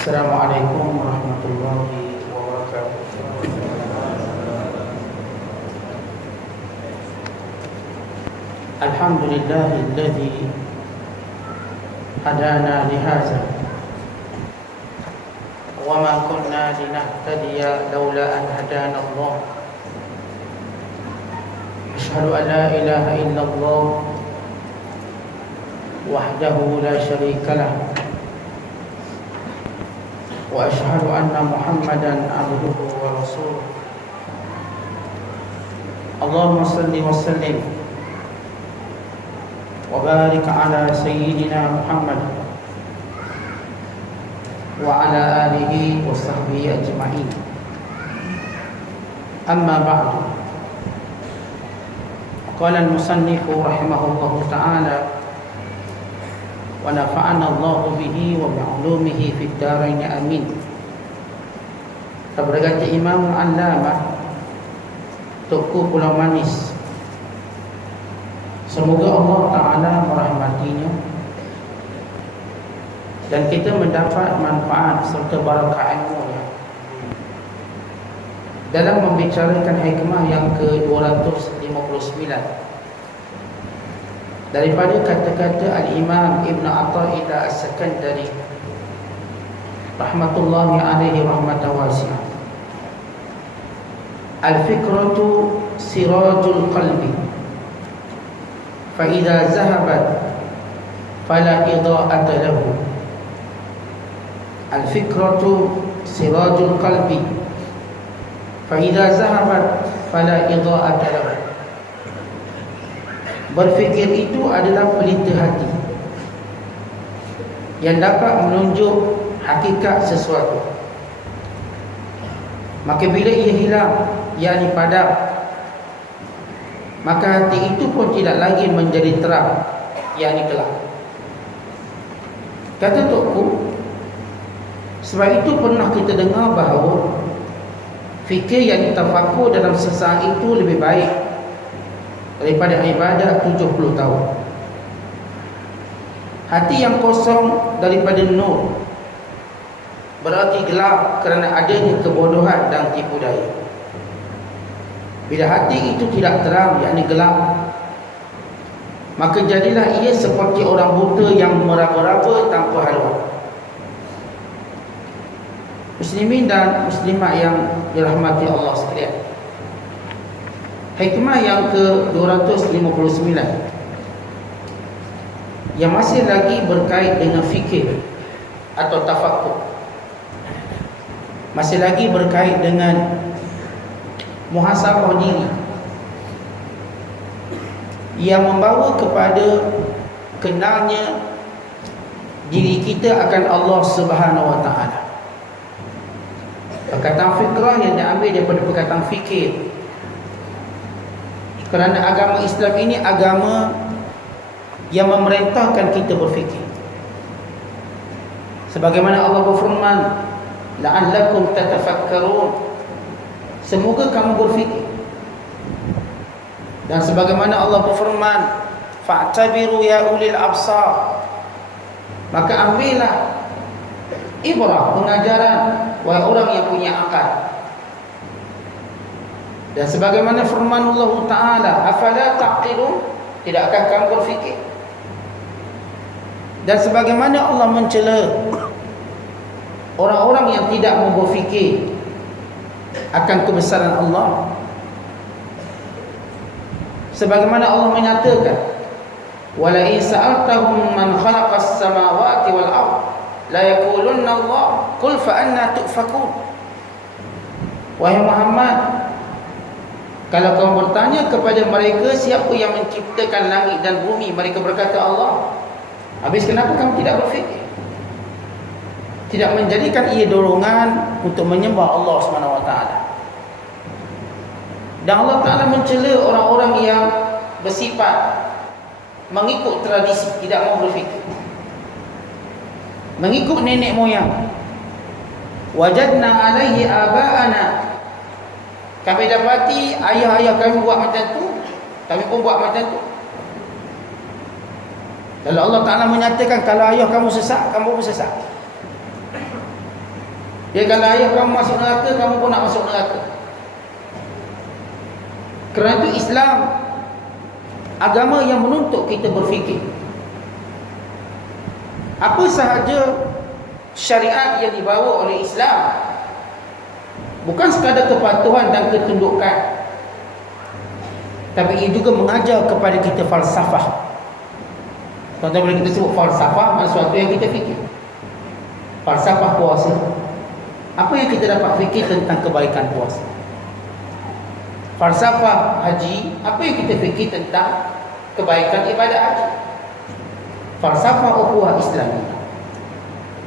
Assalamualaikum warahmatullahi wabarakatuh. Alhamdulillahilladzi hadana lihadza wa ma kunna linahtadiya laula an hadana Allah. Asyhadu an la ilaha illallah wahdahu la syarika lah wa asyhadu anna Muhammadan abduhu wa rasuluh. Allahumma salli wa sallim wa barik ala sayyidina Muhammad wa ala alihi wa sahbihi ajma'in. Amma ba'du. Qala al-musannif rahimahullahu ta'ala wa nafa'ana Allahu bihi wa bi'ulumihi fid dharain amin. Berkata Imam Al-Allamah Tuku Pulau Manis, semoga Allah Ta'ala merahmatinya dan kita mendapat manfaat serta barakah ilmunya dalam membicarakan hikmah yang ke-259 daripada kata-kata Al-Imam Ibn Atha'illah As-Sakandari rahmatullahi alaihi rahmatan wasi'ah. Al-fikratu sirajul qalbi fa idza zahabat fala idha'ata lahu. Al-fikratu sirajul qalbi fa idza zahabat fala idha'ata lahu. Berfikir itu adalah pelita hati yang dapat menunjuk hakikat sesuatu. Maka bila ia hilang, yakni padam, maka hati itu pun tidak lagi menjadi terang, yakni gelap. Kata Tuku, sebab itu pernah kita dengar bahawa fikir yang tafakur dalam sesaat itu lebih baik daripada ibadat 70 tahun. Hati yang kosong daripada nur berarti gelap kerana adanya kebodohan dan tipu daya. Bila hati itu tidak terang, yakni gelap, maka jadilah ia seperti orang buta yang meraba-raba tanpa haluan. Muslimin dan muslimat yang dirahmati Allah sekalian, hikmah yang ke-259 yang masih lagi berkait dengan fikir atau tafakkur, masih lagi berkait dengan muhasabah diri yang membawa kepada kenalnya diri kita akan Allah Subhanahu wa taala. Perkataan fikrah yang diambil daripada perkataan fikir, kerana agama Islam ini agama yang memerintahkan kita berfikir. Sebagaimana Allah berfirman, la'allakum tatafakkarun, semoga kamu berfikir. Dan sebagaimana Allah berfirman, fa'tabiru ya ulil absar, maka ambillah ibrah, pengajaran, wahai orang yang punya akal. Dan sebagaimana firman Allah Ta'ala, afala taqilun, tidakkah kamu berfikir? Dan sebagaimana Allah mencela orang-orang yang tidak mau berfikir akan kebesaran Allah, sebagaimana Allah menyatakan, wala in sa'altahum man khalaqas samawati wal ard la yaqulunna Allah qul fa anna tu'fakun. Wahai Muhammad, kalau kamu bertanya kepada mereka siapa yang menciptakan langit dan bumi, mereka berkata Allah. Habis kenapa kamu tidak berfikir? Tidak menjadikan ia dorongan untuk menyembah Allah SWT. Dan Allah Ta'ala mencela orang-orang yang bersifat mengikut tradisi, tidak mau berfikir, mengikut nenek moyang. Wajadna alaihi aba'ana, kami dapati ayah-ayah kami buat macam tu, kami pun buat macam tu. Lalu Allah Ta'ala menyatakan, kalau ayah kamu sesat, kamu pun sesat. Ya, kalau ayah kamu masuk neraka, kamu pun nak masuk neraka. Kerana itu Islam agama yang menuntut kita berfikir. Apa sahaja syariat yang dibawa oleh Islam bukan sekadar kepatuhan dan ketundukan, tapi ia juga mengajar kepada kita falsafah. Contoh bila kita sebut falsafah, sesuatu yang kita fikir. Falsafah puasa, apa yang kita dapat fikir tentang kebaikan puasa? Falsafah haji, apa yang kita fikir tentang kebaikan ibadah haji? Falsafah ukhuwah Islamiyah.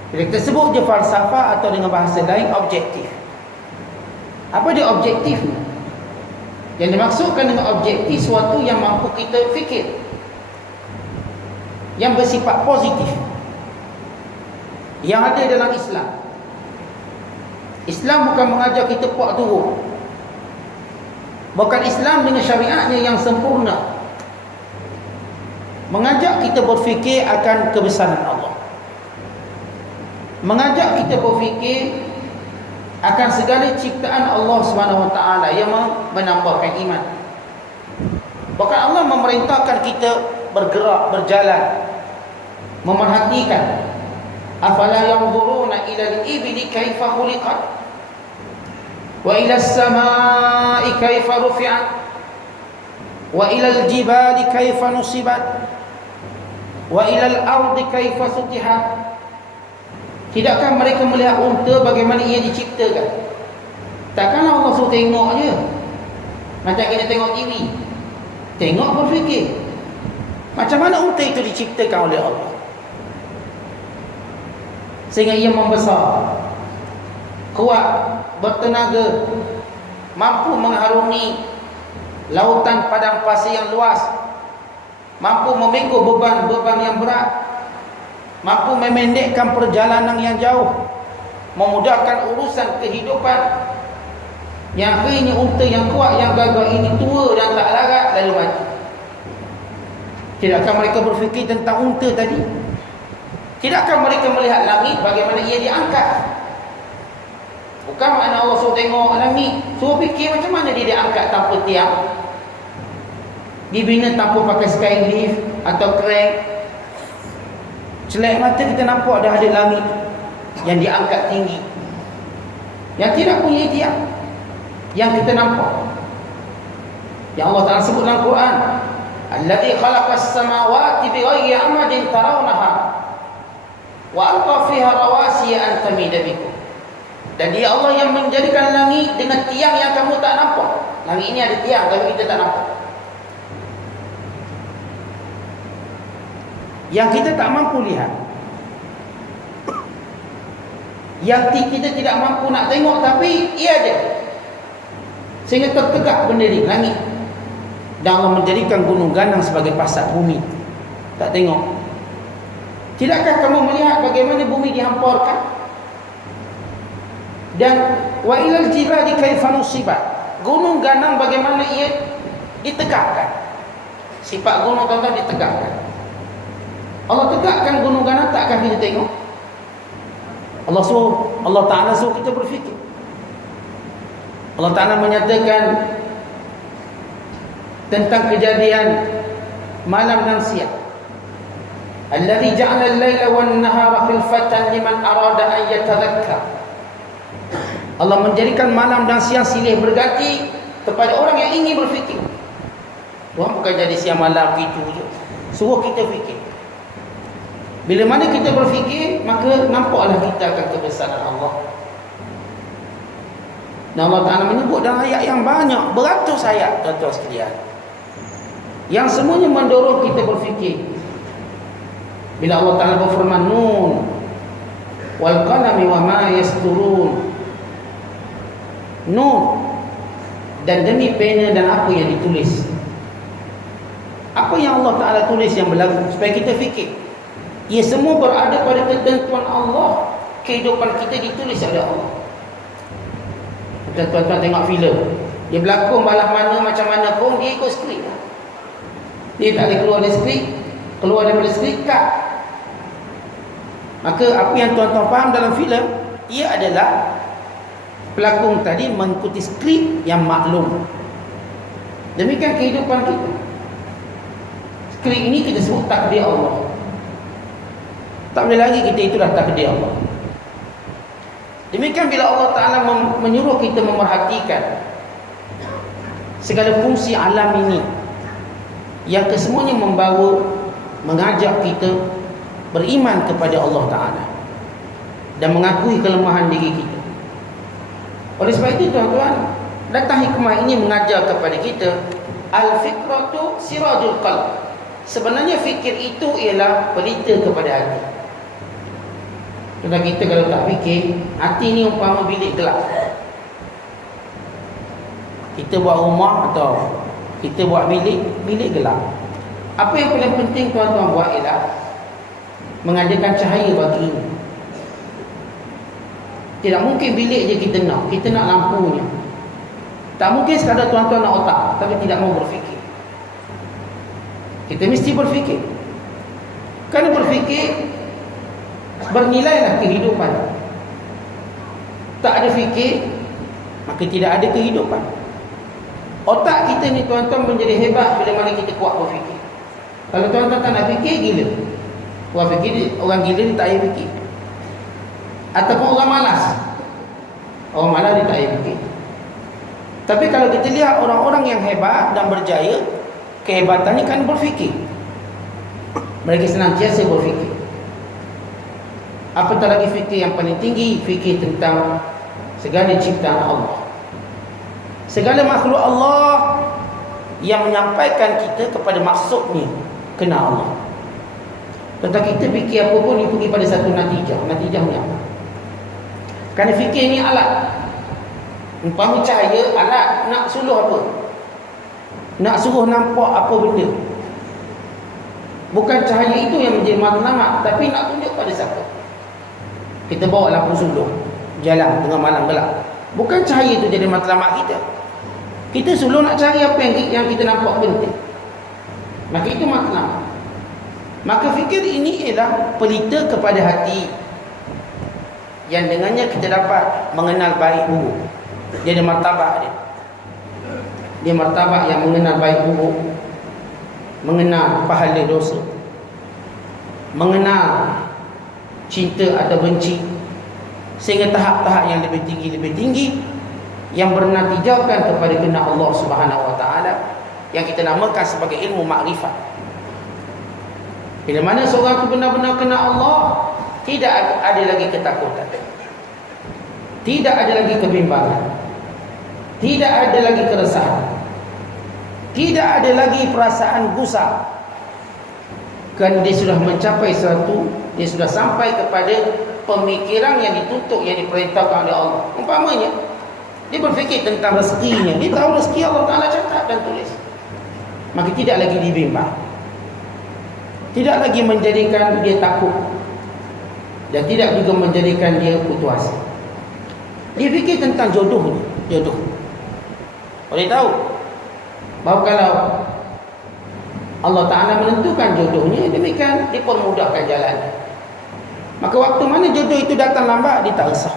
Bila kita sebut je falsafah atau dengan bahasa lain objektif. Apa dia objektif? Yang dimaksudkan dengan objektif sesuatu yang mampu kita fikir, yang bersifat positif, yang ada dalam Islam. Islam bukan mengajar kita puak turun. Bukan Islam dengan syariatnya yang sempurna mengajak kita berfikir akan kebesaran Allah, mengajak kita berfikir akan segala ciptaan Allah SWT yang menambahkan iman. Bahkan Allah memerintahkan kita bergerak, berjalan, memerhatikan. Afala yanzuruna ila al-ibli kaifa khuliqat wa ila as-samai kaifa rufi'at wa ila al-jibali kaifa nusibat wa ila al-ardi kaifa sutihat. Tidakkah mereka melihat unta bagaimana ia diciptakan? Takkanlah Allah suruh tengok je macam kita tengok TV. Tengok, berfikir, macam mana unta itu diciptakan oleh Allah sehingga ia membesar, kuat, bertenaga, mampu mengharungi lautan padang pasir yang luas, mampu memikul beban-beban yang berat, mampu memendekkan perjalanan yang jauh, memudahkan urusan kehidupan. Yang akhirnya unta yang kuat, yang gagah ini tua dan tak larat lalu mati. Tidakkah mereka berfikir tentang unta tadi? Tidakkah mereka melihat langit bagaimana ia diangkat? Bukan makna Allah suruh tengok langit, suruh fikir macam mana dia diangkat tanpa tiang, dibina tanpa pakai skylift atau crane. Celak mata kita nampak dah ada langit yang diangkat tinggi, yang tidak punya tiang, yang kita nampak. Yang Allah Ta'ala sebut dalam Quran, alladzi khalaqas samawati bighairi amadin tarawnaha wa alqa fiha rawasiya an tamida bikum. Dan dia Allah yang menjadikan langit dengan tiang yang kamu tak nampak. Langit ini ada tiang tapi kita tak nampak, yang kita tak mampu lihat, yang kita tidak mampu nak tengok, tapi ia ada, sehingga tertegak berdiri langit. Dan Allah menjadikan gunung ganang sebagai pasat bumi. Tak tengok. Tidakkah kamu melihat bagaimana bumi dihamparkan? Dan wa ilal jibali kaifa nusibat, gunung ganang bagaimana ia ditegakkan. Sifat gunung tuan-tuan ditegakkan. Allah tegakkan gunung ganang, takkah kita tengok? Allah Ta'ala suruh kita berfikir. Allah Ta'ala menyatakan tentang kejadian malam dan siang, alladzi ja'ala al-laila wan-nahara khilfatan liman arada an yatadhakkar. Allah menjadikan malam dan siang silih berganti kepada orang yang ingin berfikir. Tuhan bukan jadi siang malam gitu je, suruh kita fikir. Bila mana kita berfikir, maka nampaklah kita akan kebesaran Allah. Dan Allah Ta'ala menyebut dalam ayat yang banyak, beratus ayat tuan-tuan sekalian, yang semuanya mendorong kita berfikir. Bila Allah Ta'ala berfirman, Nun wal qalami wa ma yasturun, Nun, dan demi pena dan apa yang ditulis. Apa yang Allah Ta'ala tulis yang berlaku, supaya kita fikir. Ia semua berada pada ketentuan Allah. Kehidupan kita ditulis oleh Allah. Tuan-tuan tengok filem, dia berlakon balah mana macam mana pun dia ikut skrip. Dia tak boleh keluar dari skrip, keluar daripada skrip cut. Maka apa yang tuan-tuan faham dalam filem, ia adalah Pelakon tadi mengikuti skrip yang maklum. Demikian kehidupan kita. Skrip ini kita sebut takdir Allah. Tak boleh lagi kita itulah takdir Allah. Demikian bila Allah Ta'ala menyuruh kita memerhatikan segala fungsi alam ini, yang kesemuanya membawa, mengajak kita beriman kepada Allah Ta'ala dan mengakui kelemahan diri kita. Oleh sebab itu tuan-tuan, datang hikmah ini mengajar kepada kita, al-fikratu sirajul qalb. Sebenarnya fikir itu ialah pelita kepada hati. Kalau kita kalau tak fikir, hati ni umpama bilik gelap. Kita buat rumah atau kita buat bilik gelap. Apa yang paling penting tuan-tuan buat ialah mengadakan cahaya bagi ini. Tidak mungkin bilik je kita nak lampunya. Tak mungkin sekadar tuan-tuan nak otak tapi tidak mau berfikir. Kita mesti berfikir. Kerana berfikir bernilailah kehidupan. Tak ada fikir, maka tidak ada kehidupan. Otak kita ni tuan-tuan menjadi hebat bila mana kita kuat berfikir. Kalau tuan-tuan tak nak fikir, gila. Orang gila dia tak payah fikir. Ataupun orang malas. Orang malas dia tak payah fikir. Tapi kalau kita lihat orang-orang yang hebat dan berjaya, kehebatan ni kan berfikir. Mereka senantiasa berfikir. Apatah lagi fikir yang paling tinggi, fikir tentang segala ciptaan Allah. Segala makhluk Allah yang menyampaikan kita kepada maksudnya kena Allah. Tentang kita fikir apa pun, dia pergi pada satu natijah. Natijahnya apa? Kerana fikir ni alat. Umpama cahaya, alat nak suluh apa? Nak suruh nampak apa benda. Bukan cahaya itu yang menjadi matlamat, tapi nak tunjuk pada siapa. Kita bawa lampu suluh jalan tengah malam gelap. Bukan cahaya itu jadi matlamat kita. Kita suluh nak cari apa yang kita nampak penting. Maka itu matlamat. Maka fikir ini ialah pelita kepada hati, yang dengannya kita dapat mengenal baik buruk. Dia ada martabat dia. Dia martabat yang mengenal baik buruk, mengenal pahala dosa, mengenal cinta atau benci, sehingga tahap-tahap yang lebih tinggi yang bernatijahkan kepada kena Allah Subhanahu Wa Taala, yang kita namakan sebagai ilmu makrifat. Bila mana seorang itu benar-benar kena Allah, tidak ada lagi ketakutan, tidak ada lagi kebimbangan, tidak ada lagi keresahan, tidak ada lagi perasaan gusar. Kerana dia sudah mencapai sesuatu, dia sudah sampai kepada pemikiran yang dituntut, yang diperintahkan oleh Allah. Umpamanya dia berfikir tentang rezekinya, dia tahu rezeki Allah Ta'ala catat dan tulis, maka tidak lagi dibimbang, tidak lagi menjadikan dia takut, dan tidak juga menjadikan dia putus asa. Dia fikir tentang jodohnya. Jodoh, boleh tahu bahawa kalau Allah Ta'ala menentukan jodohnya, demikian dipermudahkan jalannya. Maka waktu mana jodoh itu datang lambat, dia tak resah.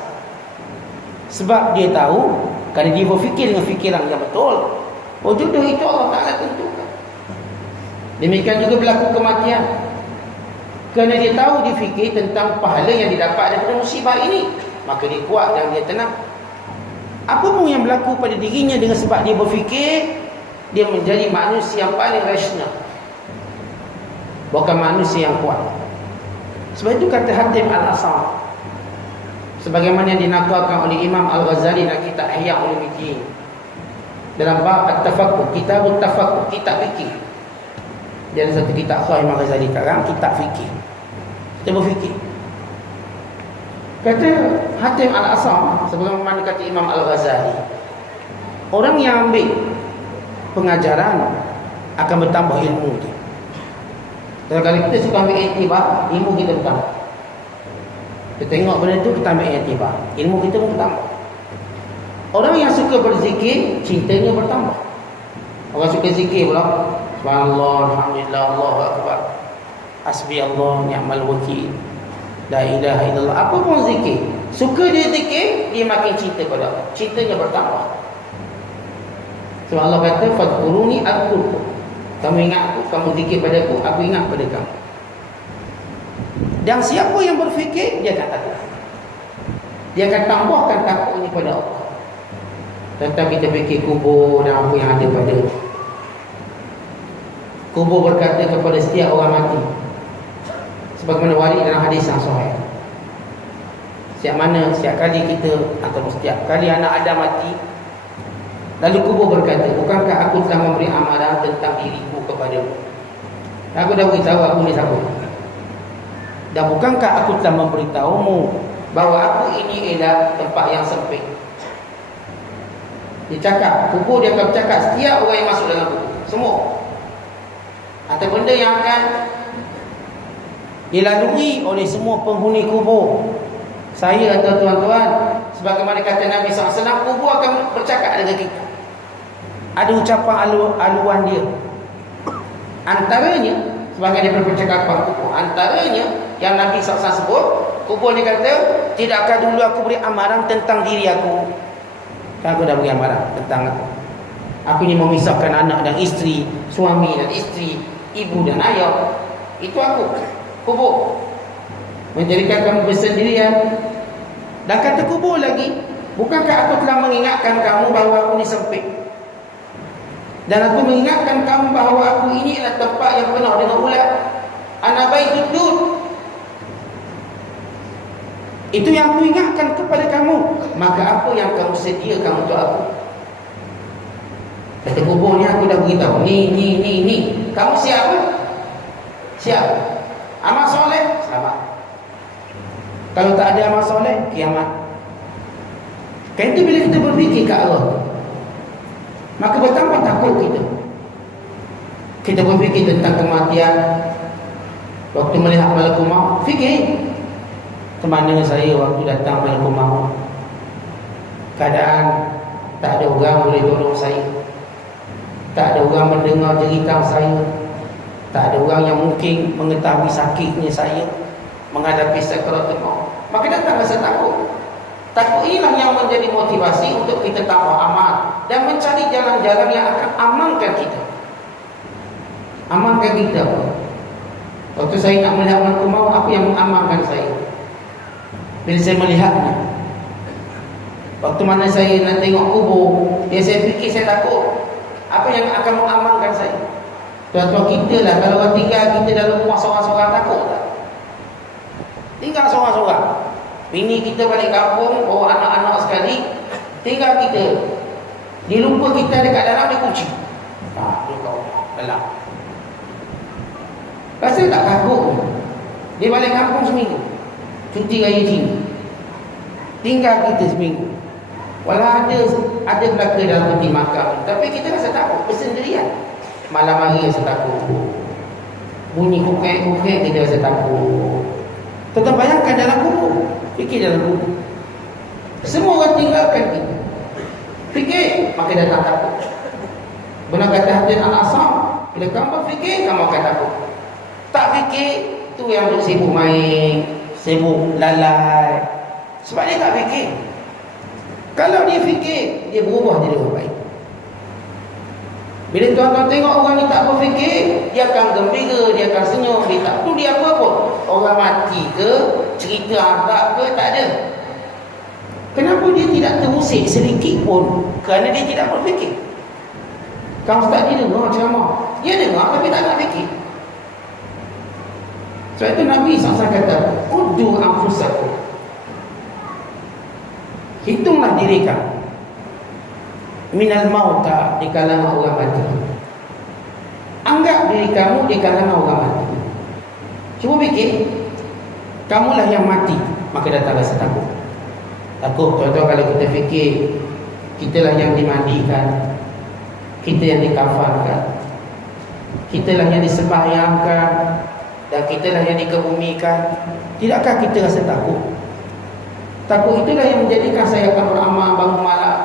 Sebab dia tahu, kerana dia berfikir dengan fikiran yang betul, oh jodoh itu Allah Ta'ala tentukan. Demikian juga berlaku kematian. Kerana dia tahu, dia fikir tentang pahala yang didapat daripada musibah ini, maka dia kuat dan dia tenang. Apa pun yang berlaku pada dirinya, dengan sebab dia berfikir, dia menjadi manusia yang paling rasional, bukan manusia yang kuat. Sebab itu kata Hatim Al-Asam, sebagaimana yang dinakalkan oleh Imam Al-Ghazali dalam kitab Ihya Ulumuddin, dalam bab At-Tafakkur, kitab At-Tafakkur, kitab fikir. Dia ada satu kitab khas Imam Ghazali sekarang, kitab fikir. Kita berfikir. Kata Hatim Al-Asam, sebagaimana kata Imam Al-Ghazali, orang yang ambil pengajaran akan bertambah ilmu dia. Dan kalau kita suka ambil iktibar, ilmu kita bertambah. Kita tengok benda tu, kita ambil iktibar, ilmu kita pun bertambah. Orang yang suka berzikir, cintanya bertambah. Orang suka zikir pula, subhanallah, alhamdulillah, Allahu akbar, hasbi Allah ni'mal wakil, la ilaha illallah, apa pun zikir, Suka dia zikir, dia makin cinta pada Allah. Cintanya bertambah. Sebab Allah kata, fadkuruni adkurkum. Kamu ingat aku, kamu zikir pada aku ingat pada kamu. Dan siapa yang berfikir, dia akan takut. Dia akan tambahkan takutnya pada Allah. Tentang kita fikir kubur dan apa yang ada pada kubur, berkata kepada setiap orang mati, sebagaimana warid dalam hadis yang sahih, setiap kali kita, atau setiap kali anak Adam mati, lalu kubur berkata, bukankah aku telah memberi amaran tentang diriku kepadamu? Aku dah beritahu aku ni siapa. Dan bukankah aku telah memberitahumu bahawa aku ini ialah tempat yang sempit? Dia cakap, kubur dia akan bercakap setiap orang yang masuk dalam kubur, semua. Atau benda yang akan dilalui oleh semua penghuni kubur. Saya atau tuan-tuan, sebagaimana kata Nabi SAW, kubur akan bercakap dengan kita. Ada ucapan aluan dia. Antaranya, sebagai daripada percakapan kubur, antaranya yang Nabi SAW sebut, kubur ni kata, tidakkah dulu aku beri amaran tentang diri aku? Kan aku dah beri amaran tentang aku. Aku ni memisahkan anak dan isteri, suami dan isteri, ibu dan ayah. Itu aku, kubur. Menjadikan kamu bersendirian. Dan kata kubur lagi, bukankah aku telah mengingatkan kamu bahawa aku ni sempit? Dan aku mengingatkan kamu bahawa aku ini adalah tempat yang penuh dengan ulat. Ana baitud dud. Itu yang aku ingatkan kepada kamu. Maka apa yang kamu sediakan untuk aku? Kata kubur ni aku dah beritahu, ni. Kamu siap apa? Siap. Amal soleh, selamat. Kalau tak ada amal soleh, kiamat. Kan itu bila kita berfikir ke arah tu, maka bertambah takut kita. Kita berfikir tentang kematian. Waktu melihat malakul maut, fikir, kemana saya waktu datang malakul maut? Keadaan tak ada orang boleh tolong saya, tak ada orang mendengar cerita saya, tak ada orang yang mungkin mengetahui sakitnya saya menghadapi sakaratul maut. Maka datang rasa takut. Takut inilah yang menjadi motivasi untuk kita tambah amal dan mencari jalan-jalan yang akan amankan kita. Amankan kita. Waktu saya nak melihat malakul maut, apa yang mengamankan saya? Bila saya melihatnya, waktu mana saya nak tengok kubur, saya fikir saya takut. Apa yang akan mengamankan saya? Tuan-tuan kita lah, kalau orang tinggal kita dalam rumah seorang-seorang, takut tak? Tinggal seorang-seorang. Bini kita balik kampung, bawa anak-anak sekali, tinggal kita. Dia lupa kita dekat dalam, dia kunci. Dia kat rumah, dalam. Rasa tak takut? Dia balik kampung seminggu, cuti raya Cina, tinggal kita seminggu. Walau ada belaka dalam peti makam, tapi kita rasa takut, bersendirian. Malam hari rasa takut, bunyi kukek-kukek kita rasa takut. Tetap bayangkan dalam kubur, fikir dalam kubur, semua orang tinggalkan kita. Fikir, maka datang takut. Benar kata Hadis Al-Asam, bila kamu fikir, kamu akan takut. Tak fikir, tu yang duk sibuk main, sibuk lalai. Sebab dia tak fikir. Kalau dia fikir, dia berubah jadi orang baik. Bila tuan-tuan tengok orang ni tak berfikir, dia akan gembira, dia akan senyum, dia tak perlu dia apa pun. Orang mati ke, cerita agak ke, tak ada. Kenapa dia tidak terusik sedikit pun? Kerana dia tidak berfikir. Kalau ustaz dia dengar ceramah, dia dengar tapi tak nak fikir. Sebab itu Nabi SAW kata, uddu anfusakum, hitunglah diri kamu minal mauta, di kalangan orang mati. Anggap diri kamu di kalangan orang mati. Cuba fikir, kamulah yang mati, maka datang rasa takut. Takut, tuan-tuan, kalau kita fikir kitalah yang dimandikan, kita yang dikafankan, kitalah yang disembahyangkan, dan kitalah yang dikebumikan, tidakkah kita rasa takut? Takut itulah yang menjadikan saya akan beramal bangun malam,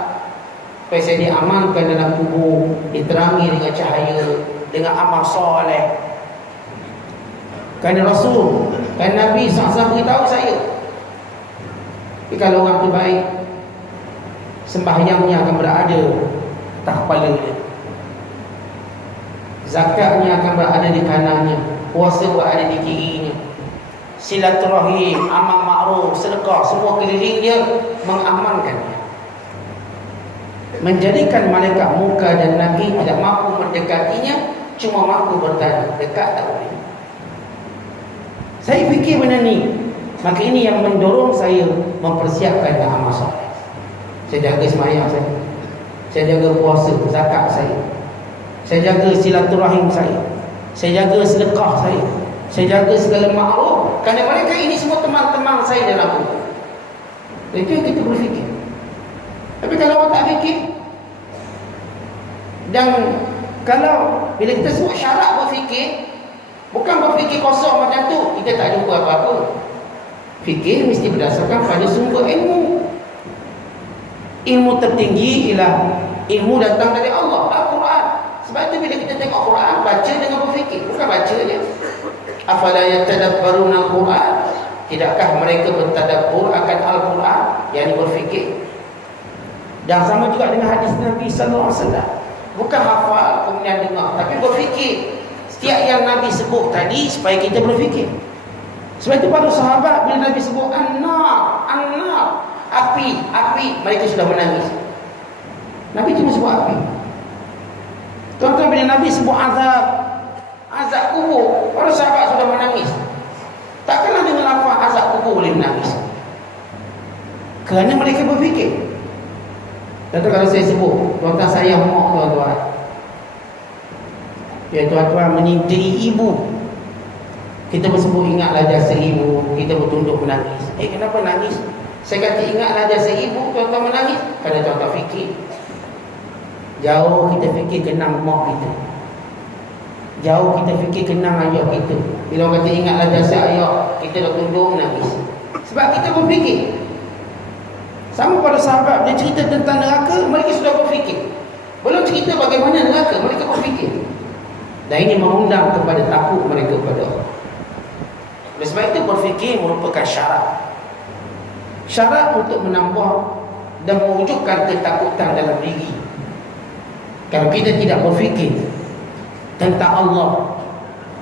supaya saya diamankan dalam kubur, diterangi dengan cahaya, dengan amal soleh. Kerana Rasul, kerana Nabi SAW beritahu saya, Tapi kalau orang tu baik, sembahyangnya akan berada atas kepala dia, zakatnya akan berada di kanannya, puasa berada di kirinya, silaturahim, amal ma'ruf, sedekah, semua keliling dia mengamankannya, menjadikan malaikat muka dan Nabi tidak mampu mendekatinya, cuma mampu bertanya, dekat tak boleh. Saya fikir benda ni, maka ini yang mendorong saya mempersiapkan amal soleh. Saya jaga sembahyang saya jaga puasa, zakat saya jaga silaturahim saya jaga sedekah saya jaga segala ma'ruf, kerana mereka ini semua teman-teman saya dalam kubur. Itu yang kita berfikir. Tapi kalau orang tak fikir, dan kalau bila kita sebut syarat berfikir, bukan berfikir kosong macam tu, kita tak jumpa apa-apa. Fikir mesti berdasarkan pada sumber ilmu. Ilmu tertinggi ialah ilmu datang dari Allah, Al-Quran. Sebab tu bila kita tengok Quran, baca dengan berfikir, bukan baca je. Afala yatadabbaruna al-Quran? Tidakkah mereka bertadabbur akan Al-Quran, yang berfikir? Dan sama juga dengan hadis Nabi sallallahu alaihi wasallam. Bukan hafal kemudian dengar, tapi berfikir. Setiap yang Nabi sebut tadi supaya kita berfikir. Sebab itu para sahabat bila Nabi sebut an-nar, api, mereka sudah menangis. Nabi cuma sebut api. Tuan-tuan, bila Nabi sebut azab kubur, para sahabat sudah menangis. Takkanlah dengan lafaz azab kubur boleh menangis, kerana mereka berfikir. Contoh kalau saya sebut, tuan-tuan sayang mak tuan-tuan, ya tuan-tuan menyintai ibu, kita bersebut ingatlah jasa ibu, kita bertunduk menangis. Kenapa nangis? Saya kata ingatlah jasa ibu, tuan-tuan menangis kerana tuan-tuan fikir. Jauh kita fikir kenang mak kita, jauh kita fikir kenang ayah kita. Bila orang kata ingatlah jasa ayah, kita bertunduk menangis sebab kita berfikir. Sama pada sahabat, dia cerita tentang neraka, mereka sudah berfikir. Belum cerita bagaimana neraka, mereka berfikir. Dan ini mengundang kepada takut mereka kepada Allah. Oleh sebab itu berfikir merupakan syarat untuk menambah dan mewujudkan ketakutan dalam diri. Kalau kita tidak berfikir tentang Allah,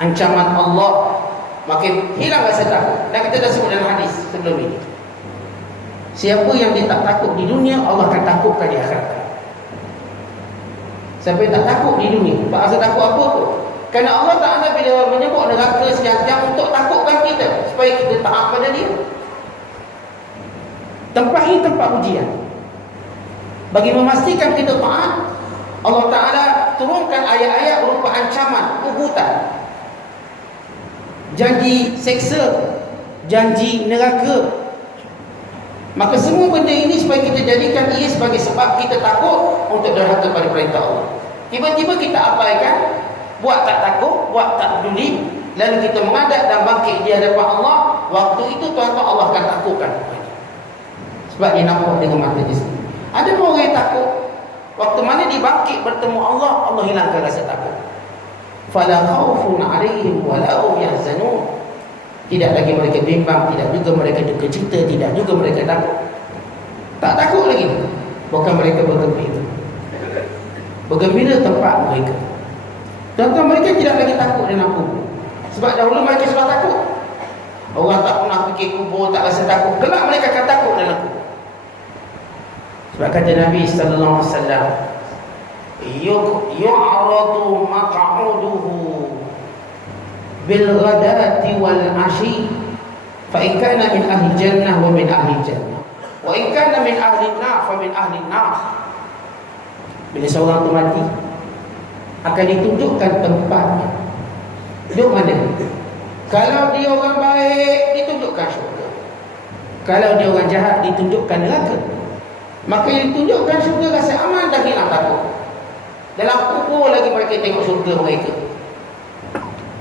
ancaman Allah, makin hilang rasa takut. Dan kita dah sebut dalam hadis sebelum ini, siapa yang dia tak takut di dunia, Allah akan takutkan di akhirat. Siapa yang tak takut di dunia, tak rasa takut apa pun. Kerana Allah Ta'ala bila menyebut neraka sejam-jam untuk takutkan kita, supaya kita taat pada dia. Tempat ini tempat ujian. Bagi memastikan kita taat, Allah Ta'ala turunkan ayat-ayat berupa ancaman, ugutan, janji seksa, janji neraka. Maka semua benda ini supaya kita jadikan ia sebagai sebab kita takut untuk derhaka pada perintah Allah. Tiba-tiba kita abaikan, buat tak takut, buat tak peduli, lalu kita menghadap dan bangkit di hadapan Allah. Waktu itu tuan-tuan, Allah akan takutkan, sebab dia nampak dengan mata dia sendiri. Ada orang yang takut, waktu mana dia bangkit bertemu Allah, Allah hilangkan rasa takut. Fala khaufun 'alaihim wa la hum yahzanun. Tidak lagi mereka bimbang, tidak juga mereka duka cita, tidak juga mereka takut. Tak takut lagi. Bukan mereka bergembira. Bergembira tempat mereka. Tuan-tuan, mereka tidak lagi takut dalam kubur. Sebab dahulu mereka sudah takut. Orang tak pernah fikir kubur, tak rasa takut. Kelak mereka akan takut dalam kubur. Sebab kata Nabi sallallahu alaihi wasallam, yu'radu maq'uduhu bil ghadati wal ashi fa in kana min ahli jannah wa min ahli jannah wa in kana min ahli nar fa min ahli nar. Bila seorang tu mati, akan ditunjukkan tempatnya. Duduk mana? Kalau dia orang baik, ditunjukkan syurga. Kalau dia orang jahat, ditunjukkan neraka. Maka yang ditunjukkan syurga rasa aman, dah hilang takut. Dalam kubur lagi mereka tengok syurga mereka.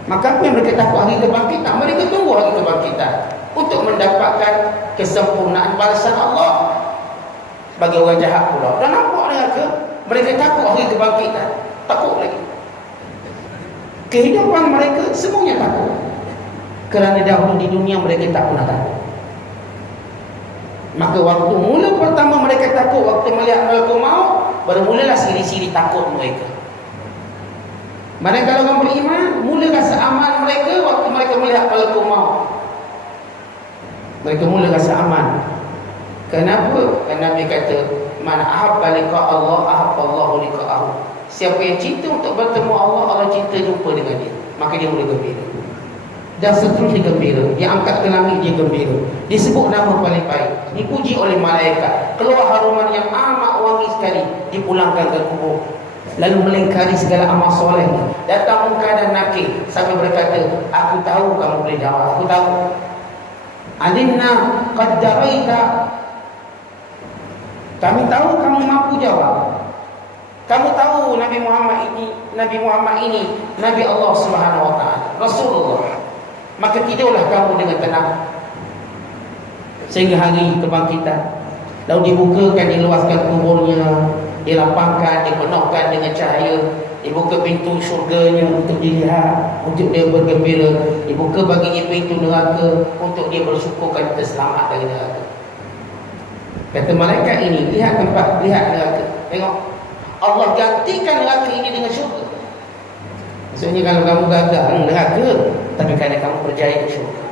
Maka apa yang mereka takut hari kebangkitan, mereka tunggu hari kebangkitan untuk mendapatkan kesempurnaan balasan Allah. Bagi orang jahat pula, dah nampak neraka, mereka takut hari kebangkitan, takut lagi. Kehidupan mereka semuanya takut, kerana dahulu di dunia mereka tak pernah takut. Maka waktu mula pertama mereka takut, waktu melihat malakul maut, baru mulalah siri-siri takut mereka. Manakala orang beriman, mula rasa aman mereka waktu mereka melihat malakul maut. Mereka mula rasa aman. Kenapa? Kerana Nabi kata, man ahabba liqa Allah, ahabba Allah liqa'ahu. Siapa yang cinta untuk bertemu Allah, Allah cinta jumpa dengan dia. Maka dia mula gembira. Dan seterusnya gembira. Dia angkat ke langit, dia gembira. Disebut nama paling baik, dipuji oleh malaikat, keluar haruman yang amat wangi sekali, dipulangkan ke kubur. Lalu melingkari segala amal soleh. Datang muka dan nakir sampai berkata, aku tahu kamu boleh jawab. Aku tahu. Alimna qad daraita. Kami tahu kamu mampu jawab. Kamu tahu Nabi Muhammad ini Nabi Allah Subhanahu wa taala, Rasulullah. Maka tidurlah kamu dengan tenang sehingga hari kebangkitan. Lalu dibukakan, diluaskan kuburnya, dilapangkan, dipenuhkan dengan cahaya, dibuka pintu syurganya untuk dilihat, untuk dia bergembira, dibuka baginya pintu neraka untuk dia bersyukur kerana terselamat dari neraka. Kata malaikat ini, lihat tempat, lihat neraka, tengok, Allah gantikan neraka ini dengan syurga. Maksudnya kalau kamu gagal neraka, tapi kerana kamu berjaya di syurga,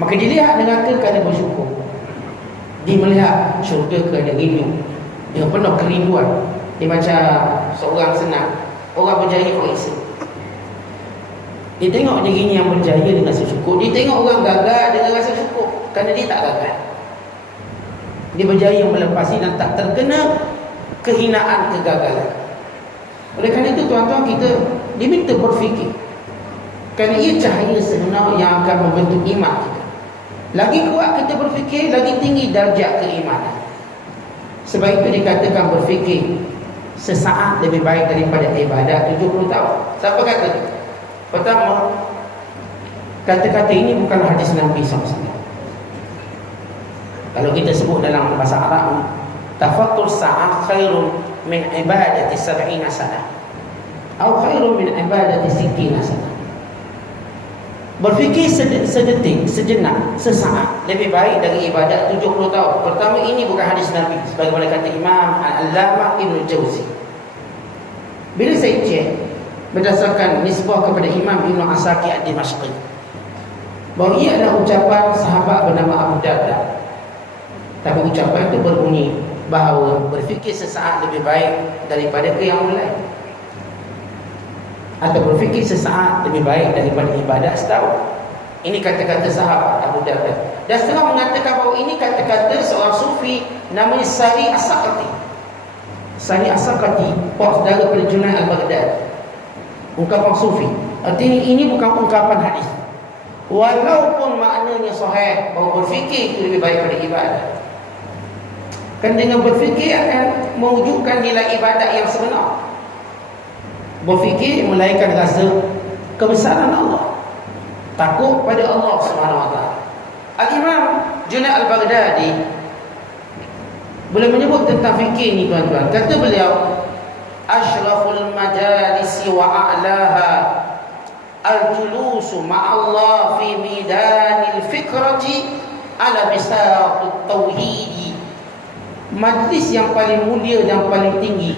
maka dilihat neraka kerana bersyukur. Dia melihat syurga kerana rindu, dengan penuh kerinduan. Dia macam seorang senang, orang berjaya periksa. Dia tengok dirinya yang berjaya dengan rasa syukur. Dia tengok orang gagal dengan rasa syukur, kerana dia tak gagal. Dia berjaya melepasi dan tak terkena kehinaan kegagalan. Oleh kerana itu tuan-tuan, kita diminta berfikir, kerana ia cahaya sebenar yang akan membentuk iman kita. Lagi kuat kita berfikir, lagi tinggi darjat keimanan. Sebab itu dikatakan berfikir sesaat lebih baik daripada ibadat 70 tahun. Siapa kata? Pertama, kata-kata ini bukan hadis Nabi SAW. Kalau kita sebut dalam bahasa Arab, tafakkur sa'ah khairun min ibadati 70 sanah, atau khairun min ibadati 60 sanah. Berfikir sedetik, sejenak, sesaat lebih baik dari ibadat 70 tahun. Pertama, ini bukan hadis Nabi, sebagaimana kata Imam Al-Allamah Ibn Jawzi. Bila saya cek berdasarkan nisbah kepada Imam Ibn Asakir Ad-Dimashqi, bahawa ia adalah ucapan sahabat bernama Abu Darda. Tapi ucapan itu berbunyi bahawa berfikir sesaat lebih baik daripada yang lain, atau berfikir sesaat lebih baik daripada ibadat setahun. Ini kata-kata sahabat Abu Darda. Dan setengah mengatakan bahawa ini kata-kata seorang sufi namanya Sari As-Saqati. Sari As-Saqati, saudara pada Junaid Al-Baghdadi. Ungkapan sufi. Artinya ini bukan ungkapan hadis, walaupun maknanya sahih bahawa berfikir itu lebih baik daripada ibadat. Kan dengan berfikir akan mewujudkan nilai ibadat yang sebenar. Berfikir melahirkan rasa kebesaran Allah, takut pada Allah SWT. Al-Imam Junaid Al-Baghdadi boleh menyebut tentang fikir ni tuan-tuan. Kata beliau, ashraful majalisi wa a'laha al-julusu ma'allah fi midanil fikrati ala bisatut tauhidi. Majlis yang paling mulia dan paling tinggi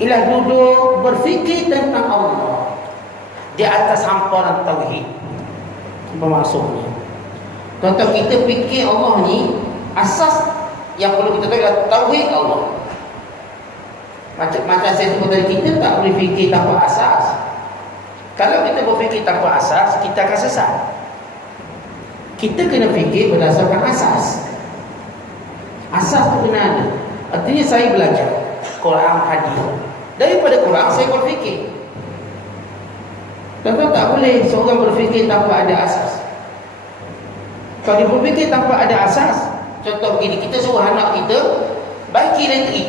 ialah duduk berfikir tentang Allah di atas hamparan tauhid. Apa maksudnya? Tuan-tuan, kita fikir Allah ni, asas yang perlu kita tahu adalah tauhid Allah. Macam saya sebut tadi, kita tak boleh fikir tanpa asas. Kalau kita berfikir tanpa asas, kita akan sesat. Kita kena fikir berdasarkan asas. Asas itu kena ada. Artinya saya belajar Quran, hadis. Daripada Quran saya berfikir. Tentu tak boleh seorang berfikir tanpa ada asas. Kalau dia berfikir tanpa ada asas, contoh begini, kita suruh anak kita baiki elektrik,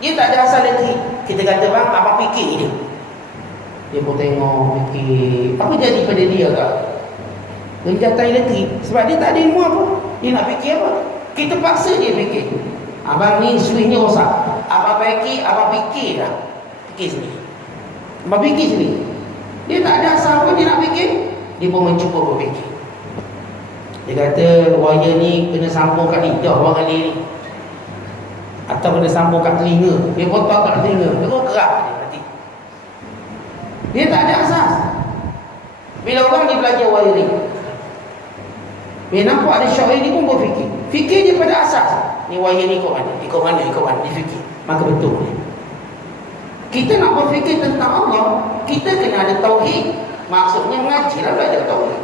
dia tak ada asas elektrik. Kita kata, bang, apa fikir dia? Dia pun tengok, fikir, apa jadi pada dia tak? Genjatan elektrik. Sebab dia tak ada ilmu apa. Dia nak fikir apa? Kita paksa dia fikir. Abang ni switchnya rosak, abang baiki, abang fikir lah. Fikir sendiri. Abang fikir sendiri. Dia tak ada asal apa dia nak fikir, dia pun mencuba berfikir. Dia kata wire ni kena sambung kat lidah orang Ali ni, atau kena sambung kat telinga. Dia potong kat telinga, terus kerak dia mati. Dia tak ada asas. Bila orang dia belajar wiring, dia nampak ada syair ni pun berfikir. Fikir dia pada asas. Ni wire ni ikut mana? Ikut mana? Ikut mana? Dia fikir. Maka betul ni. Kita nak berfikir tentang Allah, kita kena ada tauhid. Maksudnya mengajilah, belajar tauhid.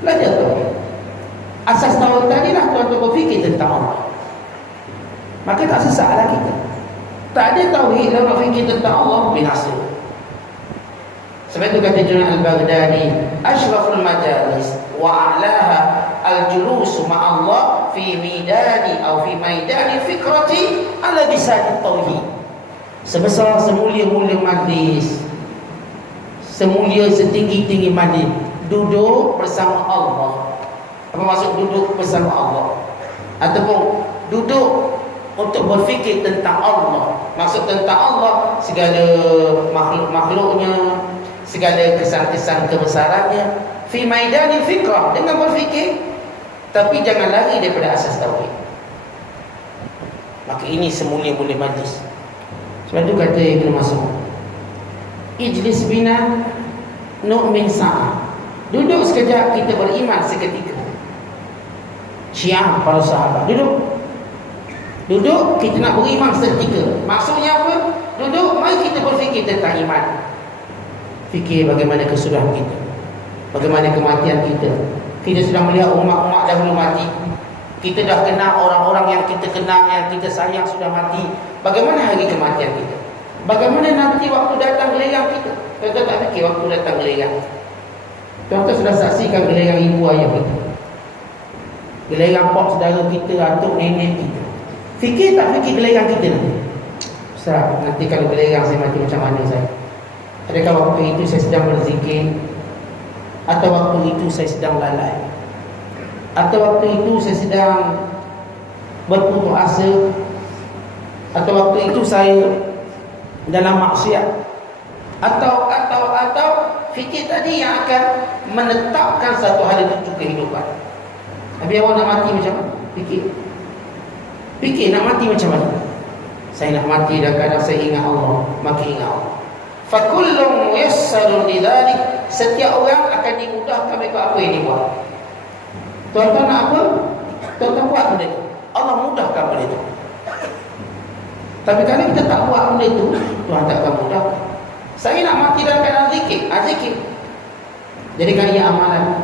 Belajar tauhid. Asas tauhid tadi lah tuan-tuan berfikir tentang Allah. Maka tak sesatlah kita. Tak ada tauhid dalam berfikir tentang Allah, binasa. Sebab itu kata Junaid al-Baghdadi, asyraful majalis wa a'laha al-julus ma'allah fi midani atau fi maidani fikrati ala bisan tauhid. Sebesar semulia-mulia majlis, semulia setinggi-tinggi majlis, duduk bersama Allah. Apa maksud duduk bersama Allah? Ataupun duduk untuk berfikir tentang Allah. Maksud tentang Allah, segala makhluk-makhluknya, segala kesan-kesan kebesarannya, fi maidani fikrah, dengan berfikir, tapi jangan lari daripada asas tauhid. Maka ini semulia-mulia majlis. Sebab itu kata Ibn Mas'ud, ijlis bina nu'min sa'ah, duduk sekejap kita beriman seketika. Syiah para sahabat, duduk kita nak beriman seketika. Maksudnya apa? Duduk, mari kita berfikir tentang iman. Fikir bagaimana kesudahan kita, bagaimana kematian kita. Kita sudah melihat umat-umat dahulu mati. Kita dah kenal orang-orang yang kita kenal, yang kita sayang sudah mati. Bagaimana hari kematian kita? Bagaimana nanti waktu datang giliran kita? Tuan-tuan tak fikir waktu datang giliran? Tuan-tuan sudah saksikan giliran ibu ayah kita, giliran pak saudara kita, atuk nenek kita. Fikir tak fikir giliran kita nanti? Ustaz, nanti kalau giliran saya mati macam mana saya? Adakah waktu itu saya sedang berzikir? Atau waktu itu saya sedang lalai? Atau waktu itu saya sedang berputus asa? Atau waktu itu saya dalam maksiat? Atau fikir tadi yang akan menetapkan satu hal itu kehidupan. Habis awak nak mati macam mana? Fikir nak mati macam mana? Saya nak mati dan kadang saya ingat Allah, maka ingat Allah. Fakullum muyassarun lidzalik, setiap orang akan dimudahkan mengikut apa yang dia buat. Tuan-tuan nak apa? Tuan-tuan buat benda itu, Allah mudahkan benda itu. Tapi kalau kita tak buat benda itu, Tuhan tak akan mudahkan. Saya nak mati dalam keadaan zikir, zikir. Jadikan ia amalan.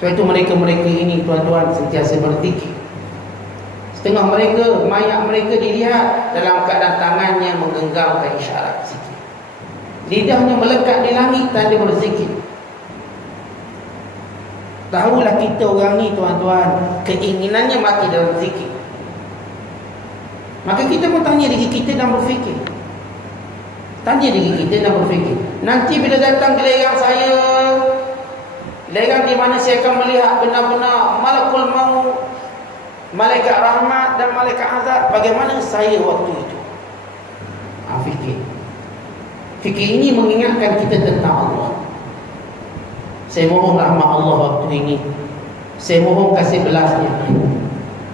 Sebab itu mereka-mereka ini tuan-tuan sentiasa berzikir. Setengah mereka, mayat mereka dilihat dalam keadaan tangannya menggenggamkan isyarat zikir. Lidahnya melekat di langit tanda berzikir. Tahulah kita orang ni tuan-tuan, keinginannya mati dalam zikir. Maka kita pun tanya diri kita dan berfikir. Tanya diri kita dan berfikir, nanti bila datang giliran saya, giliran di mana saya akan melihat benar-benar malakul maut, malaikat rahmat dan malaikat azab, bagaimana saya waktu itu? Fikir. Fikir ini mengingatkan kita tentang Allah. Saya mohon rahmat Allah waktu ini. Saya mohon kasih belasnya.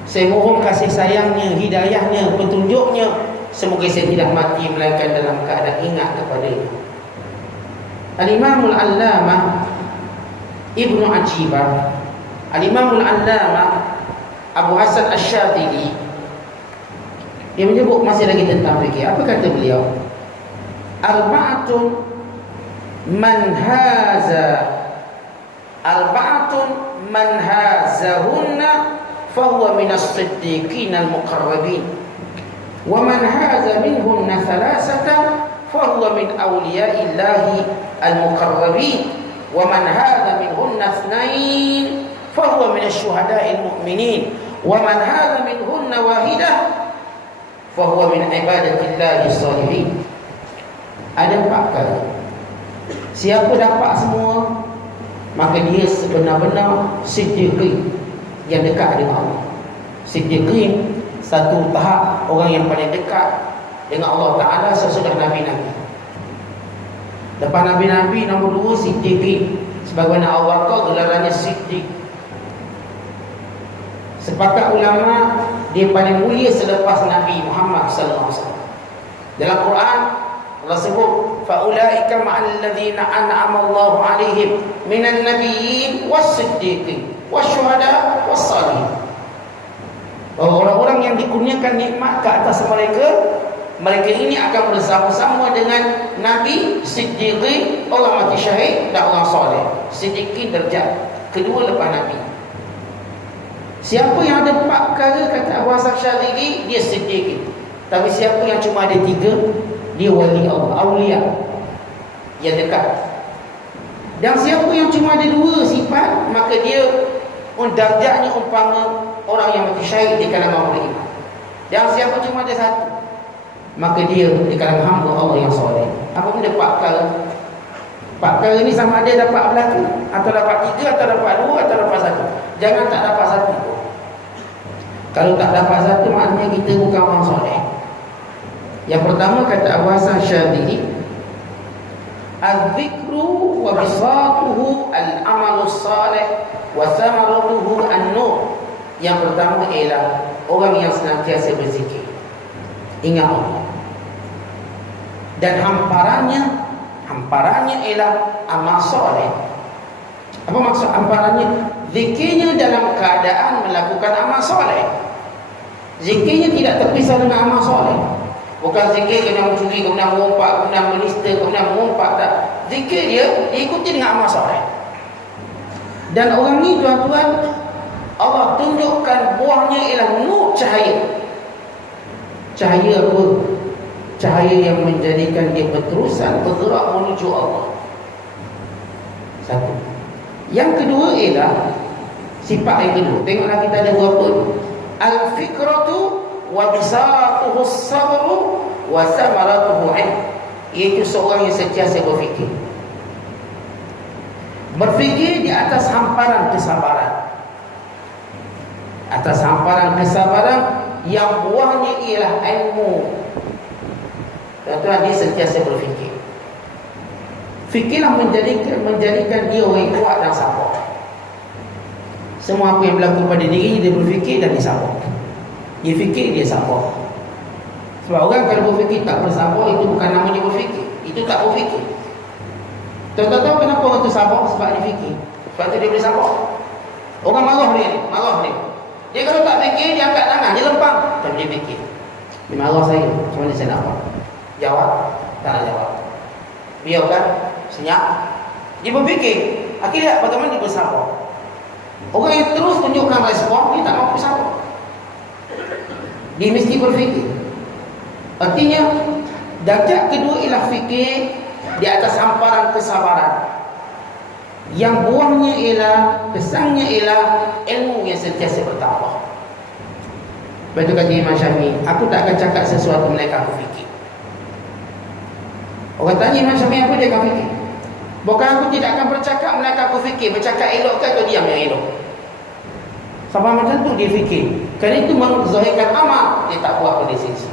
Saya mohon kasih sayangnya, hidayahnya, petunjuknya. Semoga saya tidak mati melainkan dalam keadaan ingat kepada-Nya. Al-Imamul Allamah Ibnu Ajibah, Al-Imamul Allamah Abu Hasan Asy-Syadili, dia menyebut masih lagi tentang fikir. Apa kata beliau? Arba'atun man hazahunna fahuwa minas siddiqin al-muqarrabin, wa man haza minhunna thalathatan fahuwa min awliya'illahi al-muqarrabin, wa man haza minhunna ithnain fahuwa min asy-syuhada'il mu'minin, wa man haza minhunna wahidah fahuwa min ibadatillahi salihin. Ada 4 kali. Siapa dapat semua, maka dia sebenar-benar siddiqin, yang dekat dengan Allah. Siddiqin, satu tahap orang yang paling dekat dengan Allah Ta'ala sesudah Nabi-Nabi. Lepas Nabi-Nabi, nombor 2 siddiqin. Sebagaimana Abu Bakar gelarannya siddiq, Sepakat ulama dia paling mulia selepas Nabi Muhammad sallallahu alaihi wasallam. Dalam Quran Allah sebut faulaika ma'al ladzina an'ama Allahu 'alaihim minan nabiyyin was-siddiqin wasyuhada was-salihin. Orang-orang yang dikurniakan nikmat ke atas mereka, mereka ini akan bersama-sama dengan Nabi, Siddiqin, orang mati syahid dan orang soleh. Siddiqin darjat kedua lepas Nabi. Siapa yang ada 4 perkara kata Abu Hasan Syadzili, dia Siddiqin. Tapi siapa yang cuma ada 3, dia wali Allah, awliya yang dekat. Dan siapa yang cuma ada 2 sifat, maka dia darjatnya umpama orang yang mati syahid di kalangan orang beriman. Dan siapa cuma ada 1, maka dia di kalangan hamba Allah yang soleh. Apa benda 4 perkara? 4 perkara ni sama ada dapat belaka, atau dapat 3, atau dapat 2, atau dapat 1. Jangan tak dapat 1. Kalau tak dapat 1, maknanya kita bukan orang soleh. Yang pertama kata Abu Hasan Syadzili, az-zikru wa bisatuhu al-amalu salih wa samaratuhu an-nur. Yang pertama ialah orang yang senantiasa berzikir, ingat Allah. Dan hamparannya ialah amal soleh. Apa maksud hamparannya? Zikirnya dalam keadaan melakukan amal soleh. Zikirnya tidak terpisah dengan amal soleh. Bukan zikir kena mencuri, kena mengumpat, kena menista, kena mengumpat, tak. Zikir dia diikuti dengan amal soleh. Dan orang ni tuan-tuan, Allah tunjukkan buahnya ialah nur cahaya. Cahaya apa? Cahaya yang menjadikan dia berterusan bergerak menuju Allah. 1. Yang kedua ialah sifat yang kedua. Tengoklah kita ada berapa ni. Al-fikratu wa bisatuhu as-sabru wa samaratuhu 'ilm. Iaitu seorang yang sentiasa berfikir. Berfikir di atas hamparan kesabaran. Atas hamparan kesabaran yang buahnya ialah ilmu. Tuan-tuan, dia sentiasa berfikir. Fikirlah menjadikan dia orang yang kuat dan sabar. Semua apa yang berlaku pada dirinya, dia berfikir dan dia sabar. Dia fikir, dia sabar. Sebab orang kalau berfikir tak bersabar, itu bukan namanya berfikir, itu tak berfikir. Tuan-tuan tahu kenapa orang tu sabar? Sebab dia fikir. Sebab tu dia boleh sabar. Orang marah dia. Dia kalau tak fikir, dia angkat tangan, dia lempang. Tapi dia fikir, dia marah saya, macam mana saya nak buat? Jawab, tak nak jawab. Biarkan, senyap. Dia berfikir. Akhirnya bagaimana dia bersabar? Orang yang terus tunjukkan respon, dia tak mampu sabar. Dia mesti berfikir. Artinya darjat kedua ialah fikir di atas hamparan kesabaran, yang buahnya ialah, kesannya ialah ilmu yang sentiasa bertambah. Lepas tu kata Imam Syafi'i, aku tak akan cakap sesuatu melainkan aku fikir. Orang tanya Imam Syafi'i apa, dia akan fikir. Bukan aku tidak akan bercakap melainkan aku fikir. Bercakap elok ke atau diam yang elok. Sampai macam tu dia fikir. Kerana itu menzahirkan amal, dia tak buat pada sisi.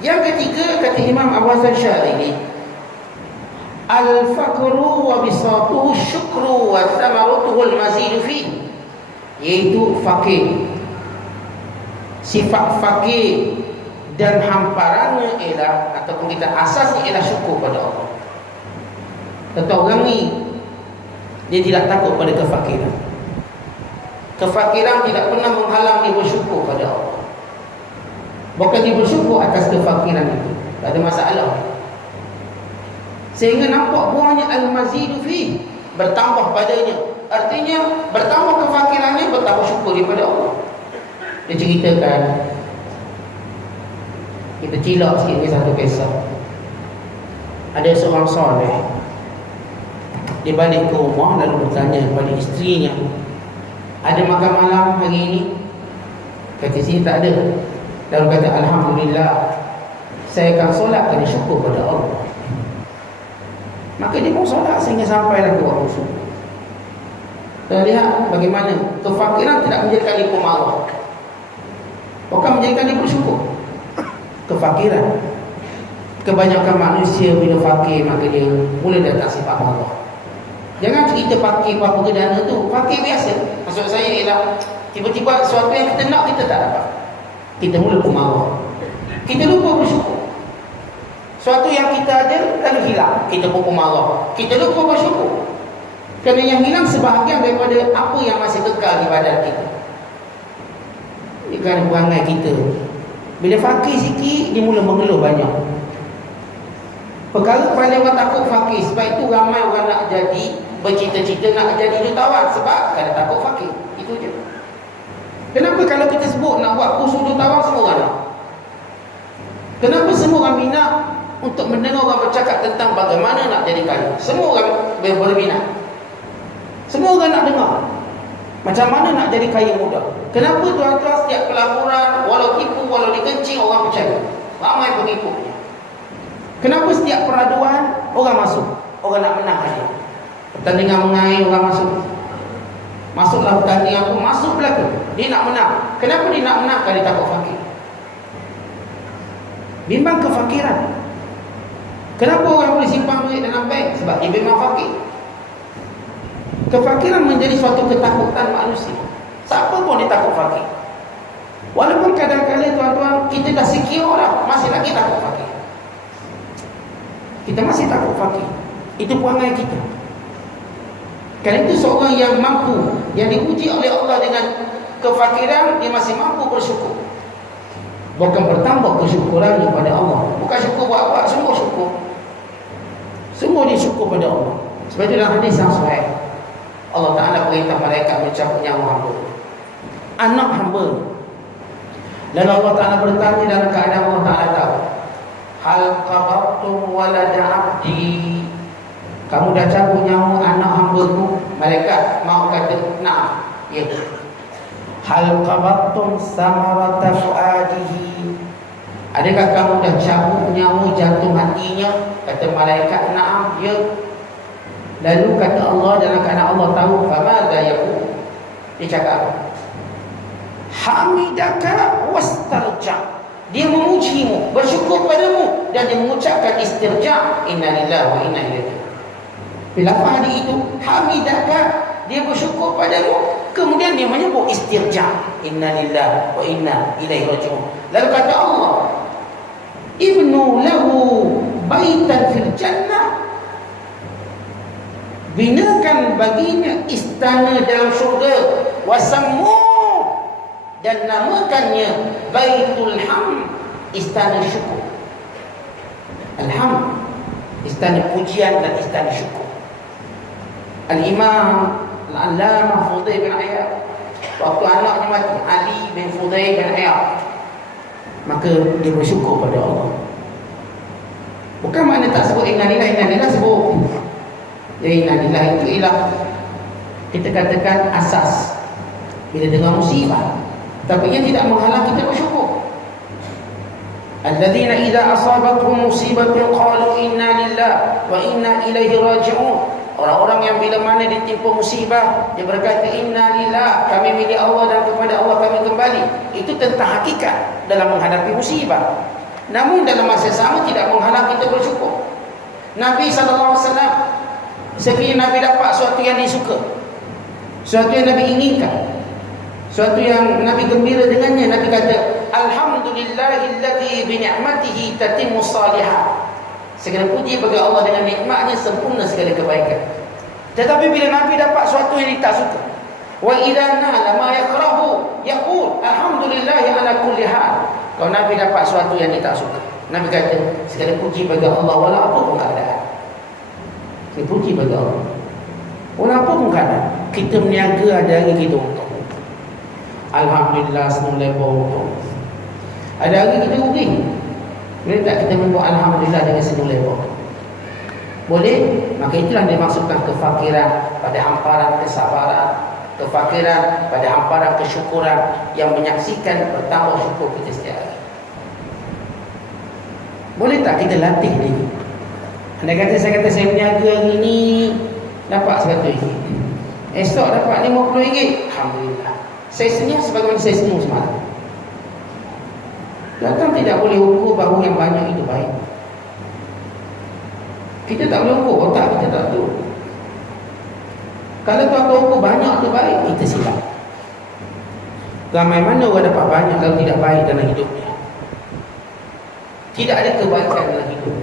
Yang ketiga kata Imam Abu Hasan Syadzili, al-fakru wa bisatuhu syukru wa thamaratuhu al-mazidu fi. Iaitu fakir. Sifat fakir dan hamparannya ialah, ataupun kita asasnya ialah syukur pada Allah. Tentu orang ni dia tidak takut pada kefakiran. Kefakiran tidak pernah menghalang dia bersyukur pada Allah. Bukan dia bersyukur atas kefakiran itu, tak ada masalah. Sehingga nampak buahnya al-mazidu fi, bertambah padanya. Artinya bertambah kefakirannya, bertambah syukur daripada Allah. Dia ceritakan, kita cilak sikit ni satu kisah. Ada seorang soleh, dia balik ke rumah lalu bertanya kepada isterinya, ada makan malam hari ini? Kata sini tak ada. Lalu kata, alhamdulillah, saya akan solat kerana syukur pada Allah. Maka dia pun solat sehingga sampailah ke waktu subuh. Kita lihat bagaimana kefakiran tidak menjadikan dia pemarah, bukan menjadikan dia bersyukur. Kefakiran, kebanyakan manusia bila fakir maka dia mula datang sifat marah. Jangan cerita fakir apa-apa kedana tu. Fakir biasa. Maksud saya ialah Tiba-tiba sesuatu yang kita nak kita tak dapat, kita mula pemarah, kita lupa bersyukur. Sesuatu yang kita ada lalu hilang, kita pun pemarah, kita lupa bersyukur. Kerana yang hilang sebahagian daripada apa yang masih kekal di badan kita. Ini kerana perangai kita. Bila fakir sikit, dia mula mengeluh banyak. Perkara paling orang takut fakir. Sebab itu ramai orang nak jadi, bercita-cita nak jadi jutawan. Sebab kerana takut fakir. Itu je. Kenapa kalau kita sebut nak buat kursus jutawan, semua orang nak? Kenapa semua orang minat untuk mendengar orang bercakap tentang bagaimana nak jadi kaya? Semua orang berminat. Semua orang nak dengar macam mana nak jadi kaya muda. Kenapa tuan-tuan setiap pelaburan, walau tipu, walau dikencing, orang percaya, ramai pengikutnya? Kenapa setiap peraduan orang masuk, orang nak menang aja? Pertandingan mengair orang masuk. Masuklah pertandingan pun masuk belaka. Dia nak menang. Kenapa dia nak menang? Kerana dia takut fakir. Bimbang kefakiran. Kenapa orang boleh simpan duit dalam bank? Sebab dia bimbang fakir. Kefakiran menjadi suatu ketakutan manusia. Siapa pun dia takut fakir. Walaupun kadang-kadang tuan-tuan kita dah secure dah, masih lagi takut fakir. Kita masih takut fakir. Itu perangai kita. Kerana itu seorang yang mampu, yang diuji oleh Allah dengan kefakiran, dia masih mampu bersyukur. Bukan bertambah kesyukurannya pada Allah. Bukan syukur buat-buat, semua syukur. Semua dia syukur pada Allah. Sebab itu dalam hadis yang sahih, Allah Ta'ala perintah malaikat mencabut nyawa hamba, anak hamba. Lalu Allah Ta'ala bertanya dalam keadaan Allah Ta'ala tahu, hal qabattum walada abdi, kamu dah cabut nyawa anak hamba-Ku? Malaikat mau kata na'am, ya. Hal qabattum samarata fuadihi, adakah kamu dah cabut nyawa jantung hatinya? Kata malaikat na'am, ya. Lalu kata Allah dalam keadaan Allah tahu, famadha yaqul, dia cakap hamidaka wastarja, dia memujimu, bersyukur padamu, dan dia mengucapkan istirja, inna lillahi wa inna ilaihi. Bila hari itu hamidaka, dia bersyukur padamu, kemudian dia menyebut istirja, inna lillahi wa inna ilaihi raji'un. Lalu kata Allah, ibnu lahu baitan fil jannah, binakan baginya istana dalam syurga, wasammu, dan namakannya Baitul Hamd, istana syukur. Alhamd, istana pujian dan istana syukur. Al-Imam Al-Allamah Fudail bin Iyad, waktu anaknya mati, Ali bin Fudail bin Iyad, maka dia bersyukur pada Allah. Bukan makna tak sebut inna lillahi, inna lillahi sebut. Ya inna lillahi itu ialah kita katakan asas bila dengar musibah, tapi ia tidak menghalang kita bersyukur. Alladzina idza asabatuhum musibatun qalu inna lillahi wa inna ilaihi raji'un. Orang-orang yang bila mana ditimpa musibah, dia berkata inna lillahi, kami milik Allah dan kepada Allah kami kembali. Itu tentang hakikat dalam menghadapi musibah. Namun dalam masa sama tidak menghalang kita bersyukur. Nabi SAW, sekiranya Nabi dapat sesuatu yang disuka, sesuatu yang Nabi inginkan, sesuatu yang Nabi gembira dengannya, Nabi kata alhamdulillahilladzi bi ni'matihi tatimmu shalihat. Segala puji bagi Allah, dengan nikmatnya sempurna segala kebaikan. Tetapi bila Nabi dapat sesuatu yang dia tak suka, wa idza nala ma yakrahu yaqul alhamdulillahi ala kulli hal. Kalau Nabi dapat sesuatu yang dia tak suka, Nabi kata segala puji bagi Allah walau apa pun keadaan. Segala puji bagi Allah walau apa pun keadaan. Kita meniaga, ada hari kita untung, alhamdulillah, senang lebar untung. Ada hari kita rugi, boleh tak kita membuat alhamdulillah dengan senang lebar? Boleh. Maka itulah dimaksudkan kefakiran pada hamparan kesabaran, kefakiran pada hamparan kesyukuran yang menyaksikan bertambah syukur kita setiap hari. Boleh tak kita latih diri? Anda kata saya berniaga hari ni dapat RM100, esok dapat RM50, alhamdulillah, saya senyum sebagaimana saya senyum semalam. Datang tidak boleh ukur bahawa yang banyak itu baik. Kita tak boleh ukur, otak kita tak tahu. Kalau tuan-tuan ukur banyak itu baik, kita silap. Ramai mana orang dapat banyak lalu tidak baik dalam hidupnya. Tidak ada kebaikan dalam hidup.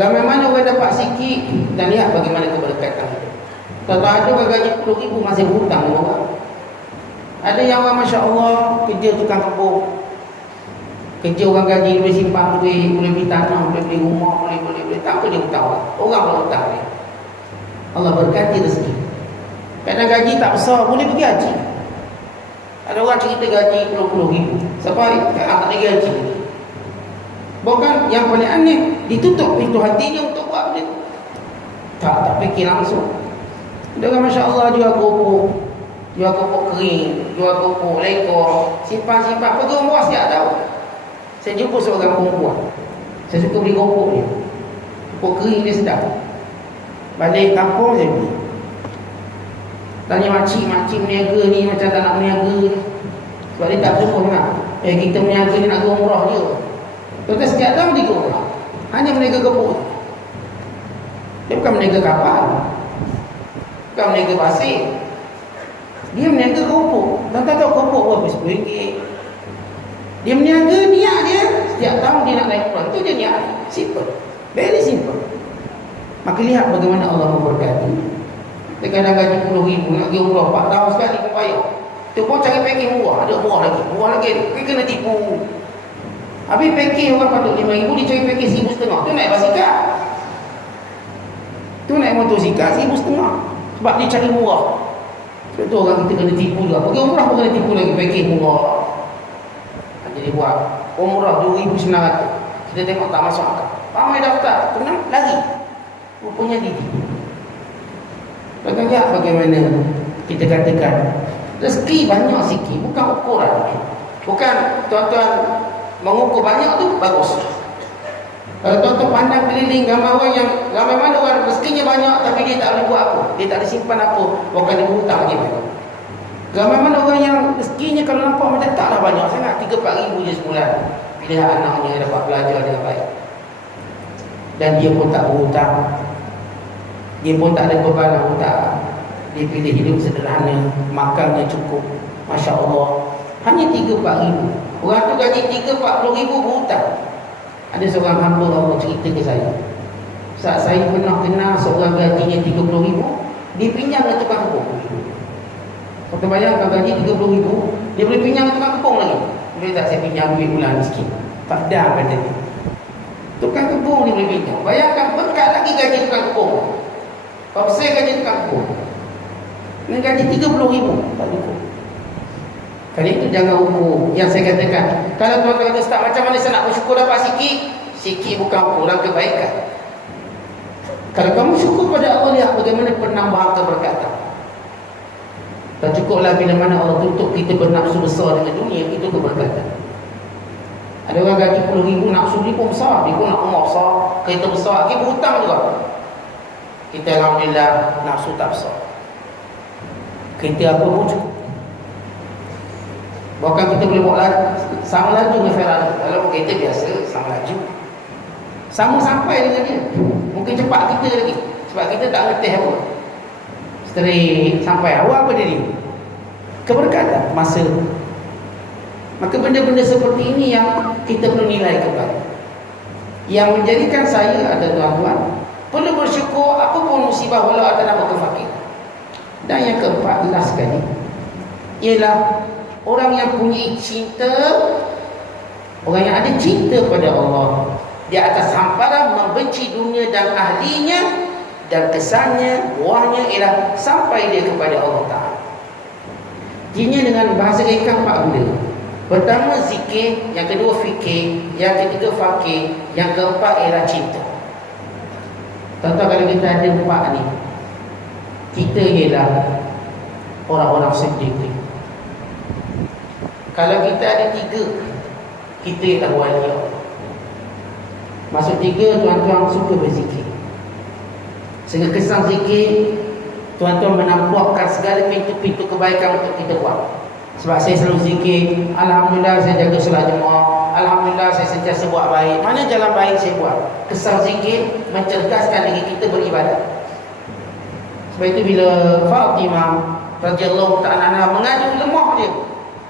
Ramai mana orang dapat sikit dan lihat bagaimana keberkatan hidup. Kalau ada orang gaji 10,000 masih hutang dengan orang. Ada yang orang Masya Allah kerja tukang kebun, kerja orang gaji boleh simpan duit, boleh beli tanah, boleh beli rumah, boleh tak apa dia hutang orang pula hutang dia. Allah berkati rezeki. Kadang gaji tak besar boleh pergi haji. Ada orang cerita gaji 20,000 sampai tak ada gaji. Bukan yang paling aneh, ditutup pintu hatinya untuk buat benda. Tak fikir langsung. Ada orang Masya Allah jual kerupuk kering, jual kerupuk lekor, simpan pergi umrah siap tahu. Saya jumpa seorang perempuan, saya suka beli kerupuk dia, kerupuk kering dia sedap. Balik kampung saya beli. Tanya makcik meniaga ni macam tak nak meniaga ni, sebab dia tak suka nak. Kita meniaga ni nak ke umrah je. Tuan-tuan setiap tahun pergi ke umrah, hanya meniaga kerupuk. Dia bukan meniaga kapal, bukan meniaga pasir, dia meniaga kerupuk. Dan tak tahu kerupuk berapa, RM10. Dia meniaga niat dia, setiap tahun dia nak naik umrah. Itu dia niat. Simple, very simple. Maka lihat bagaimana Allah memberkati. Dia kadang gaji 10,000 nak pergi umrah 4 tahun sekali pun payah. Tu pun cari package murah, ada murah lagi. Dia kena tipu. Habis package orang patut 5,000, dia cari package 1,500. Tu naik basikal, tu naik motosikal 1,500. Sebab dia cari murah. Sebab tu orang kita kena tipu juga. Pergi umrah pun kena tipu lagi, package murah. Jadi buat umrah 2,900. Kita tengok tak masuk akal. Ramai daftar, tenang, lari. Rupanya didi. Bagaimana kita katakan rezeki banyak sikit, bukan ukuran. Bukan tuan-tuan mengukur banyak tu bagus. Kalau tuan-tuan pandang keliling ramai orang yang ramai mana orang rezekinya banyak tapi dia tak boleh buat apa, dia tak boleh simpan apa, bukan dia hutang lagi. Ramai mana orang yang rezekinya kalau nampak macam taklah banyak sangat, 3-4 ribu je sebulan, bila anaknya dapat belajar dengan baik dan dia pun tak berhutang, dia pun tak ada beban hutang, dia pilih hidup sederhana, makannya cukup, Masya Allah. Hanya 3-4 ribu. Orang tu gaji 30-40 ribu berhutang. Ada seorang hamba Allah cerita ke saya, saat saya pernah kenal seorang gajinya 30 ribu, dia pinjam ke tukang kebun. Kau bayangkan gaji 30 ribu, dia boleh pinjam ke tukang kebun lagi. Boleh tak saya pinjam duit bulan miskin? Tak ada kata dia. Tukang kebun dia boleh pinjam. Bayangkan berkat lagi gaji tukang kebun. Kau besar gaji tukang kebun, dengan gaji 30 ribu tak cukup. Kali itu jangan ukur. Yang saya katakan, kalau tuan-tuan kata Ustaz, macam mana saya nak bersyukur dapat sikit? Sikit bukan ukuran kebaikan. Kalau kamu syukur pada Allah, lihat bagaimana penambahan keberkatan. Tak cukuplah bila mana Allah tutup kita bernafsu besar dengan dunia, itu keberkatan. Ada orang gaji 10 ribu, nafsu dia pun besar, dia pun nak rumah besar, kereta besar, dia berhutang juga. Kita alhamdulillah nafsu tak besar, kereta apa pun cukup. Bahkan kita boleh buat sama laju dengan Ferrari. Kalau kereta biasa sama laju, sama sampai dengan dia, mungkin cepat kita lagi, sebab kita tak ngeteh apa, straight sampai awal apa dia. Keberkatan masa. Maka benda-benda seperti ini yang kita perlu nilai kembali. Yang menjadikan saya ada tuan-tuan perlu bersyukur apapun musibah walau atas nama kefakiran. Dan yang ke-14 sekali ialah orang yang punya cinta, orang yang ada cinta pada Allah di atas hamparan membenci dunia dan ahlinya, dan kesannya, buahnya ialah sampai dia kepada Allah Ta'ala. Dinya dengan bahasa ikan 4 benda. Pertama zikir, yang kedua fikir, yang ketiga fakir, yang keempat ialah cinta. Tuan-tuan, kalau kita ada 4 ni, kita ialah orang-orang sedikit. Kalau kita ada 3, kita ialah wali Allah. Maksud 3, tuan-tuan suka berzikir, sehingga kesan zikir tuan-tuan menampakkan segala pintu-pintu kebaikan untuk kita buat. Sebab saya selalu zikir, alhamdulillah saya jaga solat jemaah, alhamdulillah saya sentiasa buat baik. Mana jalan baik saya buat. Kesan zikir mencerdaskan diri kita beribadat. Sebab itu bila Fatimah radhiyallahu ta'ala anha mengadu lemah dia,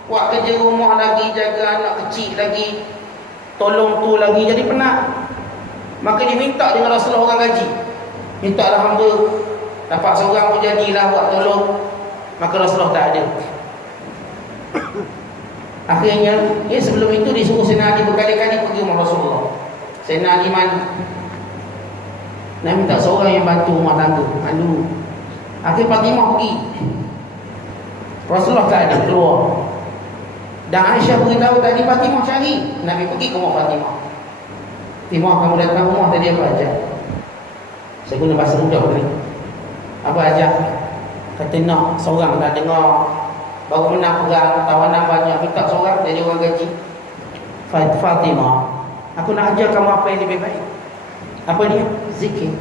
Buat kerja rumah lagi, jaga anak kecil lagi, tolong tu lagi, jadi penat. Maka dia minta dengan Rasulullah orang gaji. Mintalah hamba, dapat seorang pun jadilah buat tolong. Maka Rasulullah tak ada. Akhirnya, sebelum itu disuruh Sayyidina Ali berkali-kali pergi rumah Rasulullah. Sayyidina Ali mana? Nak minta seorang yang bantu rumah tangga. Akhir Fatimah pergi. Rasulullah tak ada, keluar. Dan Aisyah beritahu tadi Fatimah cari. Nabi pergi ke rumah Fatimah. Fatimah, kamu datang rumah tadi apa aja? Saya guna bahasa mudah ni. Apa aja? Kata nak seorang dah dengar baru menang perang, tawanan banyak, minta seorang jadi orang gaji. Fatimah, aku nak ajar kamu apa yang lebih baik. Apa dia? Zikir.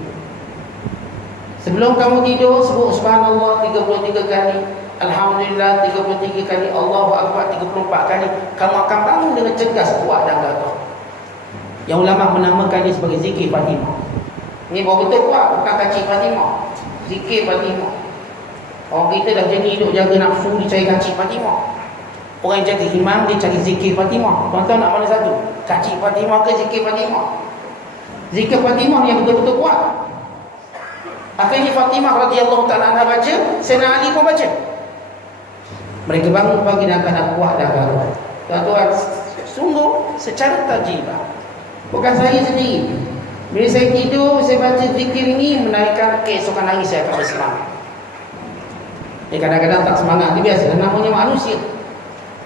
Sebelum kamu tidur, sebut subhanallah 33 kali, alhamdulillah 33 kali, Allahu akbar 34 kali. Kamu akan bangun dengan cergas, kuat dan gagah. Yang ulama menamakan dia sebagai zikir Fatimah. Ini baru betul kuat, bukan kacik Fatimah. Zikir Fatimah. Orang kita dah jenis hidup jaga nafsu, dia cari kacik Fatimah. Orang yang jaga iman, dia cari zikir Fatimah. Tuan-tuan nak mana satu? Kacik Fatimah ke zikir Fatimah? Zikir Fatimah yang betul-betul kuat. Akhirnya Fatimah radhiyallahu ta'ala anha baca, Sayyidina Ali pun baca. Mereka bangun pagi dan akan kuat dan gagah. Tuan-tuan, sungguh secara tajribah, bukan saya sendiri. Bila saya tidur, saya baca zikir ini, menaikkan keesokan hari saya akan bersemangat. Kadang-kadang tak semangat, itu biasa, namanya manusia.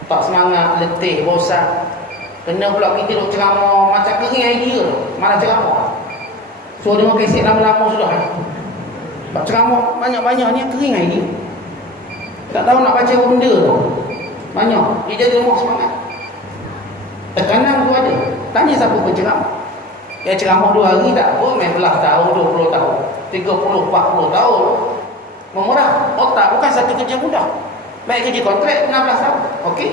Tak semangat, letih, bosan. Kena pula kita duk ceramah, macam kering idea, mana ceramah. So dia makan kesek lama-lama sudah. Sebab ceramah banyak-banyak ni kering idea. Tak tahu nak baca apa benda tu. Banyak, dia jaga rumah semangat. Tekanan tu ada. Tanya siapa penceramah. Yang ceramah 2 hari tak apa, main belah tahun, 20 tahun, 30, 40 tahun. Memurah otak, bukan satu kerja mudah. Baik kerja kontrak 16 tahun. Okey.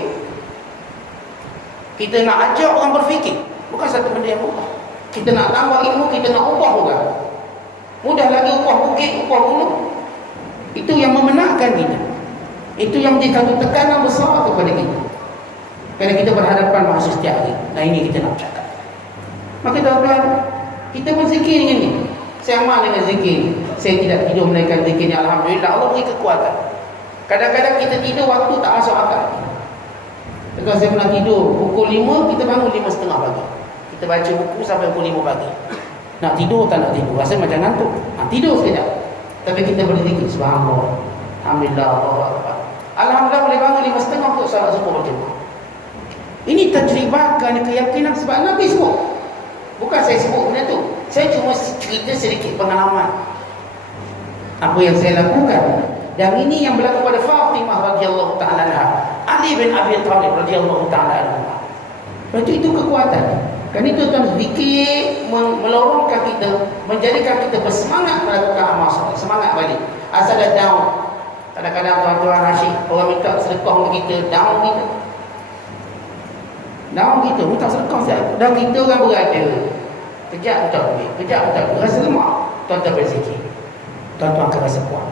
Kita nak ajak orang berfikir, bukan satu benda yang mudah. Kita nak tambah ilmu, kita nak ubah orang. Mudah lagi ubah bukit, ubah gunung. Itu yang memenangkan kita. Itu yang menjadi satu tekanan besar kepada kita. Kerana kita berhadapan masa setiap hari. Nah ini kita nak cakap. Maka tuan-tuan, kita berzikir dengan ni. Saya amal dengan zikir. Saya tidak tidur menaikkan zikirnya. Alhamdulillah, Allah beri kekuatan. Kadang-kadang kita tidur waktu tak masuk akal. Kalau saya pernah tidur pukul 5, kita bangun 5.30 pagi. Kita baca buku sampai pukul 5 pagi. Nak tidur tak nak tidur, rasa macam ngantuk. Tidur sekejap. Tapi kita berzikir subhanallah, alhamdulillah, Allahu akbar. Alhamdulillah boleh bangun 5.30 untuk salat subuh berjemaah. Ini tajribahkan keyakinan sebab Nabi sebut. Bukan saya sebut benda tu. Saya cuma cerita sedikit pengalaman apa yang saya lakukan. Dan ini yang berlaku pada Fatimah radhiyallahu ta'ala anha, Ali bin Abi Thalib radhiyallahu ta'ala anha. Berarti itu kekuatan. Kan itu tuan, zikir melorongkan kita, menjadikan kita bersemangat melakukan amal soleh, semangat balik. Asal dah down. Kadang-kadang tuan-tuan Rashid, orang minta sedekah dengan kita, down kita. Down kita, minta sedekah saya. Dan kita orang berada. Kejap minta duit, kejap minta duit, rasa lemah. Tuan-tuan berzikir, tuan-tuan akan rasa kuat.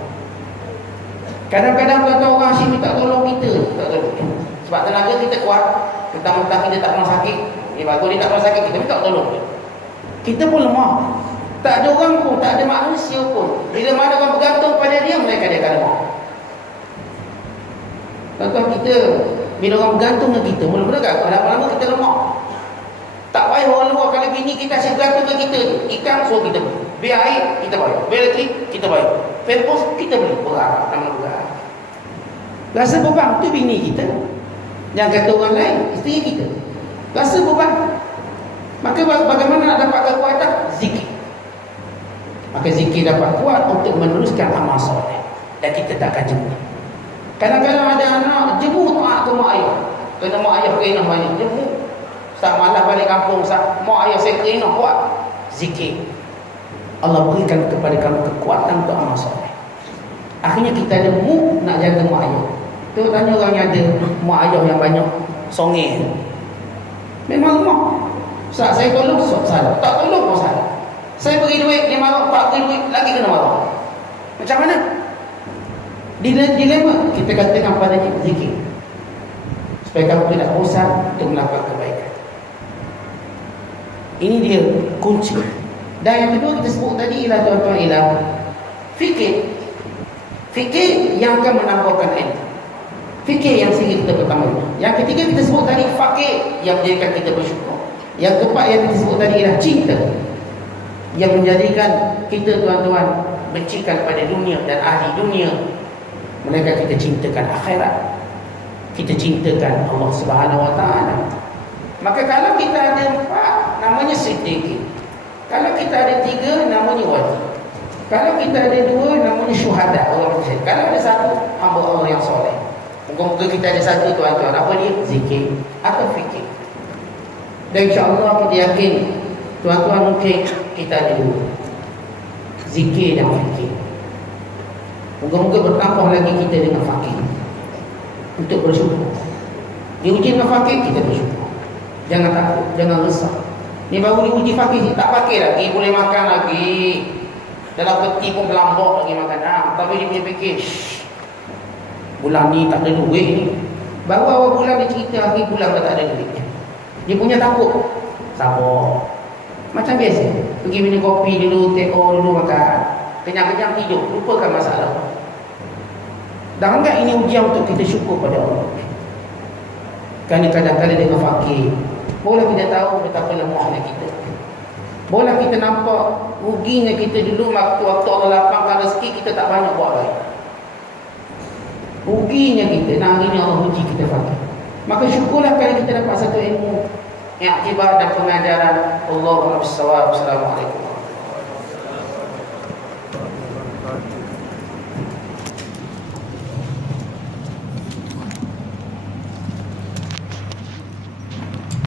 Kadang-kadang tuan-tuan orang asyik minta tolong kita, tak tolong. Sebab tenaga kita kuat, mentang-mentang kita tak pernah sakit, bagus dia tak pernah sakit, kita minta tolong dia. Kita pun lemah. Tak ada orang pun, tak ada manusia pun. Bila mana orang bergantung pada dia, mereka dia akan lemah. Tuan-tuan, kita bila orang bergantung dengan kita, mula-mula lama-lama kita lemah. Tak payah orang luar, kalau bini kita asyik bergantung dengan kita, ikan suruh kita beli, biar air kita bayar, biar elektrik kita bayar, pampers kita beli, berat, nama-nama. Rasa beban tu bini kita. Yang kata orang lain, isteri kita. Rasa beban. Maka bagaimana nak dapat kekuatan? Zikir. Maka zikir dapat kuat untuk meneruskan amal soleh. Dan kita tak akan jemu. Kadang-kadang ada anak jemu taat ke mak ayah. Kena mak ayah kena banyak. Jemu. Ustaz malas balik kampung, Ustaz, mak ayah saya kena kuat. Zikir. Allah berikan kepada kamu kekuatan untuk amal soleh. Akhirnya kita ada mood nak jaga mak ayah. Tu tanya orang yang ada mak ayah yang banyak songeh. Memang lemah. Ustaz saya tolong, salah. Tak tolong pun salah. Saya beri duit, dia marah, tak beri duit, lagi kena marah. Macam mana? Dilema. Kita katakan pada zikir. supaya kamu tidak bosan untuk melakukan kebaikan. Ini dia kunci. Dan yang kedua kita sebut tadi ialah tuan-tuan, ialah fikir. Fikir yang akan menambahkan ilmu. Fikir yang sehingga kita bertambah. Yang ketiga kita sebut tadi fakir yang menjadikan kita bersyukur. Yang keempat yang kita sebut tadi ialah cinta yang menjadikan kita tuan-tuan bencikan pada dunia dan ahli dunia. Mereka kita cintakan akhirat. Kita cintakan Allah Subhanahu Wa Taala. Maka kalau kita ada 4, namanya siddiqin. Kalau kita ada 3, namanya wali. Kalau kita ada 2, namanya syuhada, orang syahid. Kalau ada 1, hamba Allah yang soleh. Moga-moga kita ada 1 tuan-tuan. Apa dia? Zikir atau fikir. Dan insya-Allah kita yakin tuan-tuan mungkin kita ada 2, zikir dan fikir. Moga-moga bertambah lagi kita dengan fakir untuk bersyukur. Diuji dengan fakir, kita bersyukur. Jangan takut, jangan resah. Ni baru diuji fakir, tak pakai lagi, boleh makan lagi. Dalam peti pun berlambak lagi makanan. Tapi dia fikir, bulan ni tak ada duit ni. Baru awal bulan dia cerita, akhir bulan dah tak ada duit. Dia punya takut. Sabar. Macam biasa, pergi minum kopi dulu, teko dulu, makan. Kenyang-kenyang tidur, lupakan masalah. Dan enggak ini ujian untuk kita syukur pada Allah. Kerana kadang-kadang dengan fakir, boleh kita tahu betapa lemahnya kita. Boleh kita nampak ruginya kita dulu waktu Allah lapangkan rezeki, kita tak banyak buat baik. Ruginya kita, nah ini Allah uji kita fakir. Maka syukurlah kerana kita dapat satu ilmu, iktibar dan pengajaran. Allahu a'lam bissawab. Assalamualaikum.